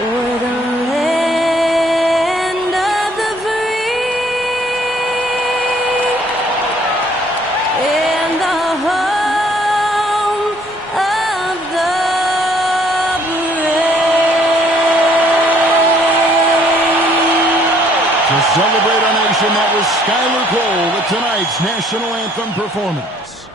o'er the land of the free and the home of the brave. To celebrate our nation, that was Skylar Cole with tonight's national anthem performance.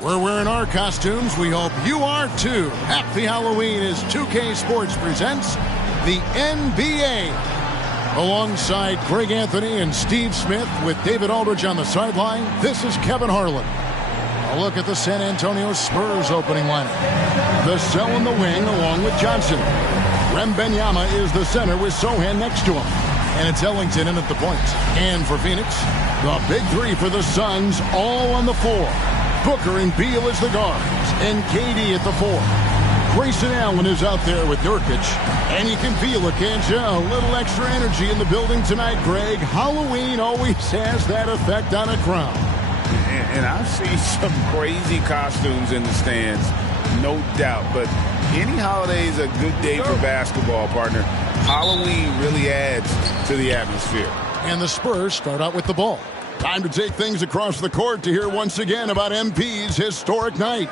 We're wearing our costumes. We hope you are too. Happy Halloween as 2K Sports presents the NBA. Alongside Greg Anthony and Steve Smith with David Aldridge on the sideline, this is Kevin Harlan. A look at the San Antonio Spurs opening lineup. Vassell in the wing along with Johnson. Wembanyama is the center with Sohan next to him. And it's Ellington in at the point. And for Phoenix, the big three for the Suns all on the floor. Booker and Beal as the guards. And KD at the four. Grayson Allen is out there with Nurkic. And you can feel it, can't you? A little extra energy in the building tonight, Greg. Halloween always has that effect on a crowd. And I've seen some crazy costumes in the stands, no doubt. But any holiday is a good day for basketball, partner. Halloween really adds to the atmosphere. And the Spurs start out with the ball. Time to take things across the court to hear once again about MP's historic night.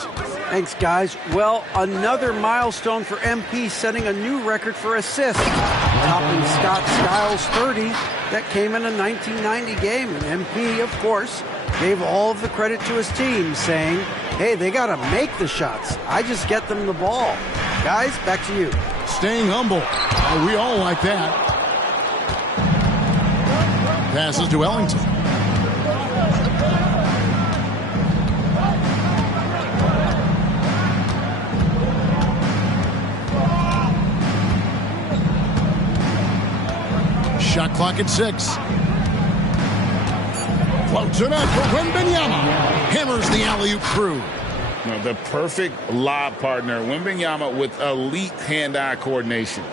Thanks, guys. Well, another milestone for MP, setting a new record for assists, topping Scott Skiles' 30 that came in a 1990 game. And MP, of course, gave all of the credit to his team, saying, hey, they got to make the shots. I just get them the ball. Guys, back to you. Staying humble. We all like that. Passes to Ellington. Shot clock at 6. Floats it up for Wembanyama. Hammers the alley-oop through. No, the perfect lob partner. Wembanyama with elite hand-eye coordination.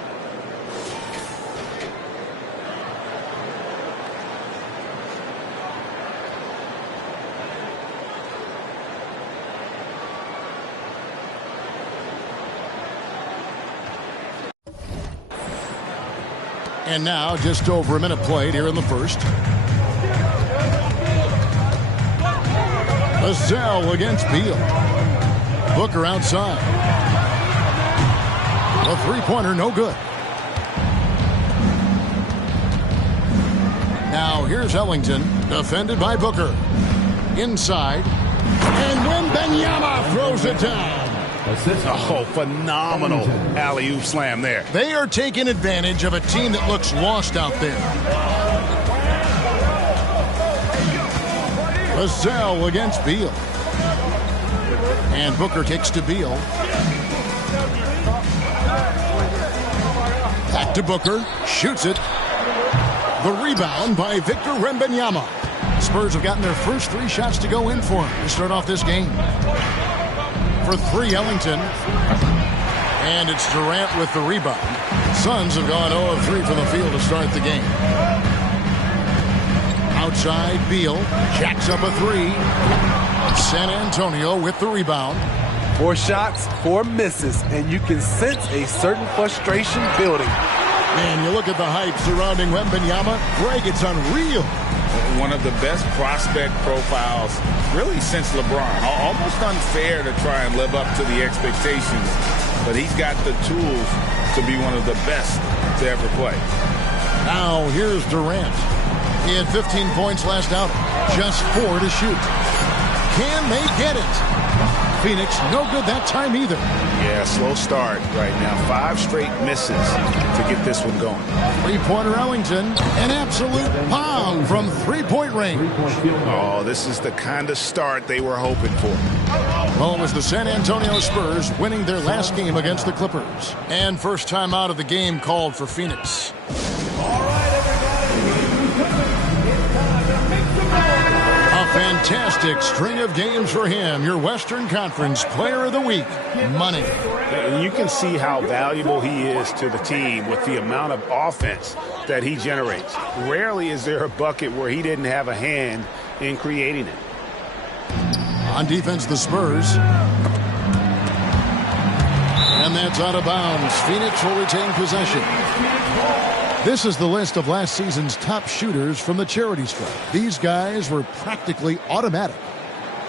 And now, just over a minute played here in the first. Vassell against Beal. Booker outside. A three-pointer, no good. Now, here's Ellington, defended by Booker. Inside. And Wembanyama throws it down. Oh, phenomenal alley-oop slam there. They are taking advantage of a team that looks lost out there. Vassell against Beal. And Booker kicks to Beal. Back to Booker. Shoots it. The rebound by Victor Wembanyama. Spurs have gotten their first 3 shots to go in for him to start off this game. For 3, Ellington. And it's Durant with the rebound. Suns have gone 0 of 3 from the field to start the game. Outside, Beal jacks up a 3. San Antonio with the rebound. 4 shots, 4 misses, and you can sense a certain frustration building. And you look at the hype surrounding Wembanyama. Greg, it's unreal. One of the best prospect profiles really since LeBron. Almost unfair to try and live up to the expectations, but he's got the tools to be one of the best to ever play. Now here's Durant. He had 15 points last outing, just 4 to shoot. Can they get it? Phoenix, no good that time either. Yeah, slow start right now. 5 straight misses to get this one going. 3-pointer Ellington, an absolute bomb from 3-point range. Oh, this is the kind of start they were hoping for. Well, it was the San Antonio Spurs winning their last game against the Clippers. And first time out of the game called for Phoenix. All right, everybody. fantastic string of games for him. Your Western Conference Player of the Week, Money. And you can see how valuable he is to the team with the amount of offense that he generates. Rarely is there a bucket where he didn't have a hand in creating it. On defense, the Spurs. And that's out of bounds. Phoenix will retain possession. This is the list of last season's top shooters from the charity stripe. These guys were practically automatic.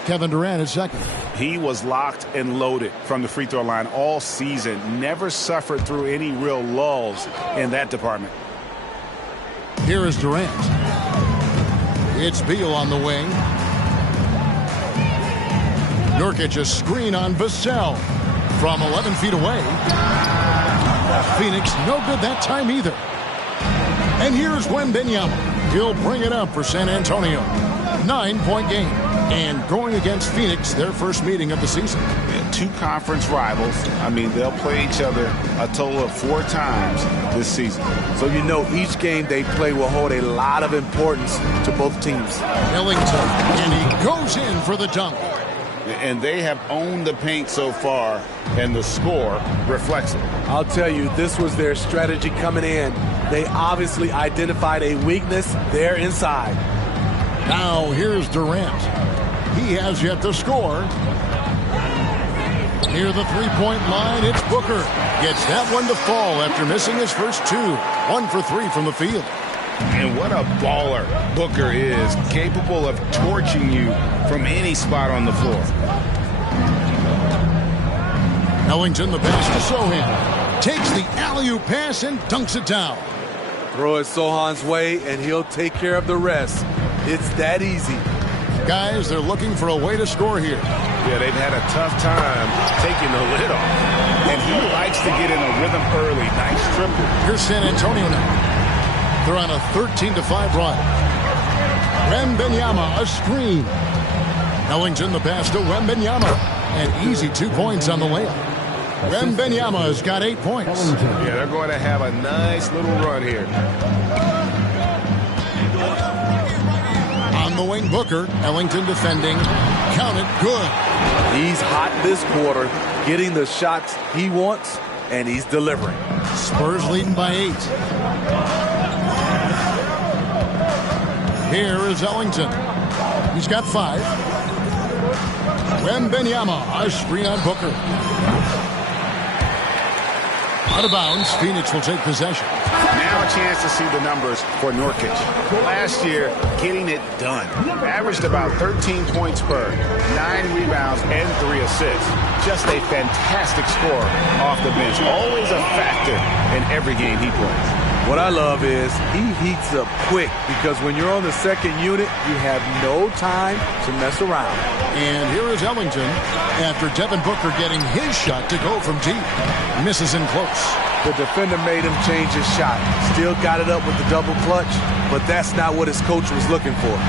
Kevin Durant is second. He was locked and loaded from the free throw line all season. Never suffered through any real lulls in that department. Here is Durant. It's Beal on the wing. Nurkic a screen on Vassell from 11 feet away. Phoenix no good that time either. And here's Wembanyama. He'll bring it up for San Antonio. 9-point game. And going against Phoenix, their first meeting of the season. Yeah, two conference rivals. I mean, they'll play each other a total of 4 times this season. So you know each game they play will hold a lot of importance to both teams. Ellington, and he goes in for the dunk. And they have owned the paint so far, and the score reflects it. I'll tell you, this was their strategy coming in. They obviously identified a weakness there inside. Now here's Durant. He has yet to score. Near the three-point line, it's Booker. Gets that one to fall after missing his first 2. 1 for 3 from the field. And what a baller Booker is, capable of torching you from any spot on the floor. Ellington, the pass to Sohan. Takes the alley-oop pass and dunks it down. Throw it Sohan's way, and he'll take care of the rest. It's that easy. Guys, they're looking for a way to score here. Yeah, they've had a tough time taking the lid off. And he likes to get in a rhythm early. Nice triple. Here's San Antonio now. They're on a 13-5 run. Wembanyama, a screen. Ellington, the pass to Wembanyama. And easy 2 points on the layup. Wembanyama's got 8 points. Yeah, they're going to have a nice little run here. On the wing, Booker. Ellington defending. Count it, good. He's hot this quarter, getting the shots he wants, and he's delivering. Spurs leading by 8. Here is Ellington. He's got 5. Wembanyama, a screen on Booker. Out of bounds, Phoenix will take possession. Now a chance to see the numbers for Nurkic. Last year, getting it done. Averaged about 13 points per, 9 rebounds, and 3 assists. Just a fantastic score off the bench. Always a factor in every game he plays. What I love is he heats up quick because when you're on the second unit, you have no time to mess around. And here is Ellington after Devin Booker getting his shot to go from deep. Misses in close. The defender made him change his shot. Still got it up with the double clutch, but that's not what his coach was looking for.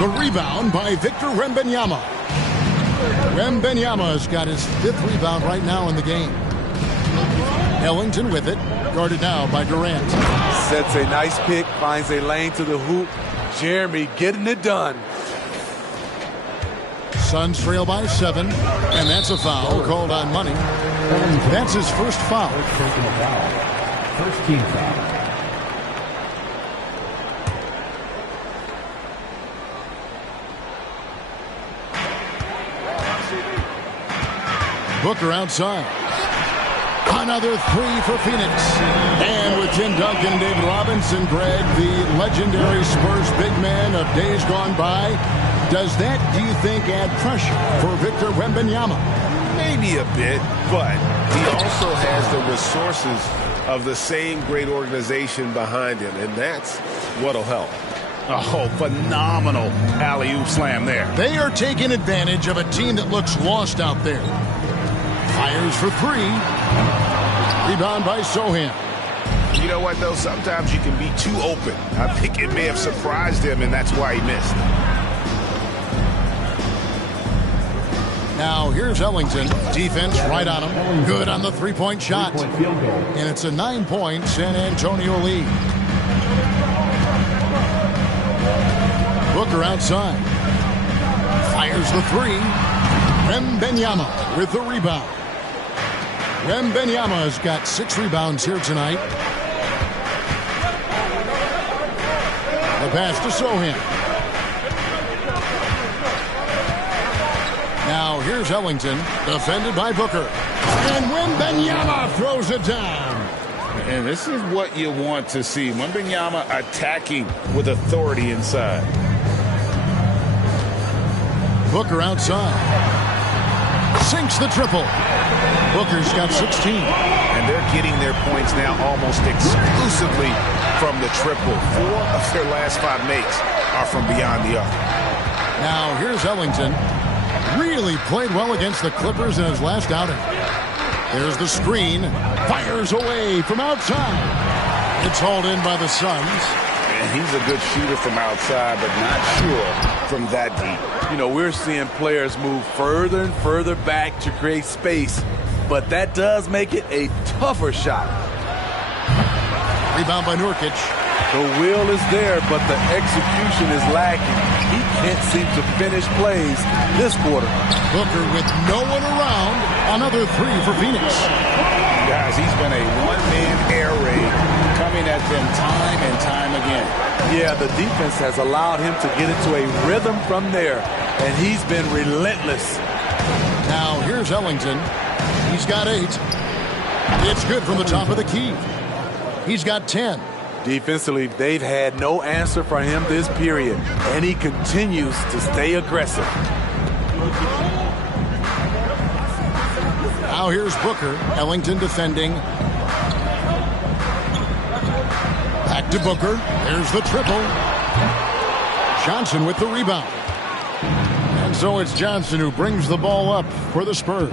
The rebound by Victor Wembanyama. Wembanyama's got his 5th rebound right now in the game. Ellington with it, guarded now by Durant. Sets a nice pick, finds a lane to the hoop. Jeremy getting it done. Suns trail by 7, and that's a foul called on Money. That's his first foul. First team foul. Booker outside. Another 3 for Phoenix. And with Tim Duncan and David Robinson, Greg, the legendary Spurs big man of days gone by, does that, do you think, add pressure for Victor Wembanyama? Maybe a bit, but he also has the resources of the same great organization behind him, and that's what'll help. Oh, phenomenal alley-oop slam there. They are taking advantage of a team that looks lost out there. Fires for 3. Rebound by Sohan. You know what, though? Sometimes you can be too open. I think it may have surprised him, and that's why he missed. Now, here's Ellington. Defense right on him. Good on the 3-point shot. And it's a 9-point San Antonio lead. Booker outside. Here's the three. Wembanyama with the rebound. Wembanyama has got 6 rebounds here tonight. The pass to Sohan. Now here's Ellington, defended by Booker. And Wembanyama throws it down. And this is what you want to see. Wembanyama attacking with authority inside. Booker outside. Sinks the triple. Booker's got 16. And they're getting their points now almost exclusively from the triple. 4 of their last 5 makes are from beyond the arc. Now here's Ellington. Really played well against the Clippers in his last outing. There's the screen. Fires away from outside. It's hauled in by the Suns. And he's a good shooter from outside, but not sure from that deep. You know, we're seeing players move further and further back to create space, but that does make it a tougher shot. Rebound by Nurkic. The will is there, but the execution is lacking. He can't seem to finish plays this quarter. Booker with no one around. Another 3 for Phoenix. Guys, he's been a one-man air raid coming at them time and time again. Yeah, the defense has allowed him to get into a rhythm from there, and he's been relentless. Now here's Ellington. He's got 8. It's good from the top of the key. He's got 10. Defensively, they've had no answer for him this period, and he continues to stay aggressive. Now here's Booker. Ellington defending. Back to Booker. There's the triple. Johnson with the rebound. And so it's Johnson who brings the ball up for the Spurs.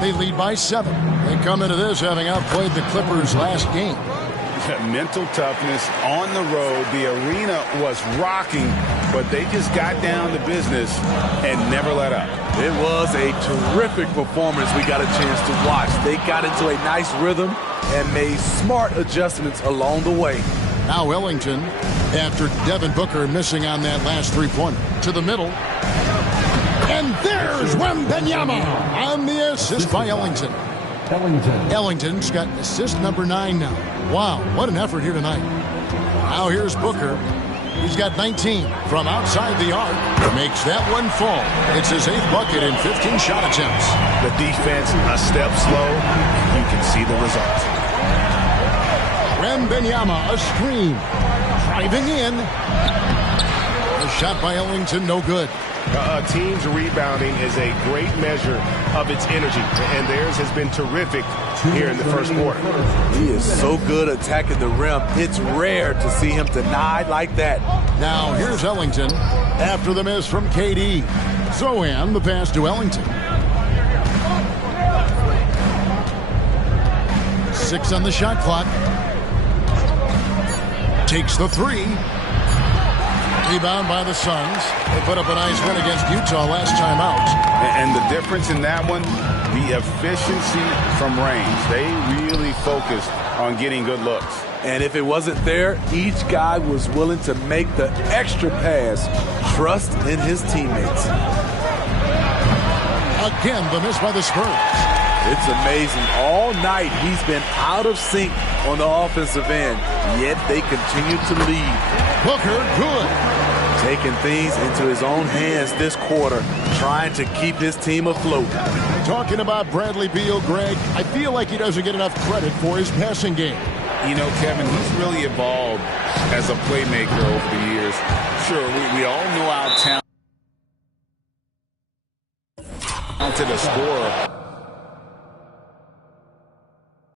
They lead by 7. They come into this having outplayed the Clippers last game. Mental toughness on the road. The arena was rocking, but they just got down to business and never let up. It was a terrific performance we got a chance to watch. They got into a nice rhythm and made smart adjustments along the way. Now Ellington, after Devin Booker missing on that last 3-pointer, to the middle. And there's Wembanyama on the assist by Ellington. Ellington's got assist number 9 now. Wow, what an effort here tonight. Now here's Booker. He's got 19 from outside the arc. Makes that one fall. It's his 8th bucket in 15 shot attempts. The defense a step slow. You can see the result. Wembanyama, a screen. Driving in. A shot by Ellington, no good. A team's rebounding is a great measure of its energy, and theirs has been terrific here in the first quarter. He is so good attacking the rim. It's rare to see him denied like that. Now here's Ellington after the miss from KD. Zohan, the pass to Ellington. 6 on the shot clock. Takes the 3. Rebound by the Suns. They put up a nice win against Utah last time out. And the difference in that one, the efficiency from range. They really focused on getting good looks. And if it wasn't there, each guy was willing to make the extra pass. Trust in his teammates. Again, the miss by the Spurs. It's amazing. All night he's been out of sync on the offensive end, yet they continue to lead. Booker, good. Taking things into his own hands this quarter, trying to keep his team afloat. Talking about Bradley Beal, Greg, I feel like he doesn't get enough credit for his passing game. You know, Kevin, he's really evolved as a playmaker over the years. Sure, we all know how talented a scorer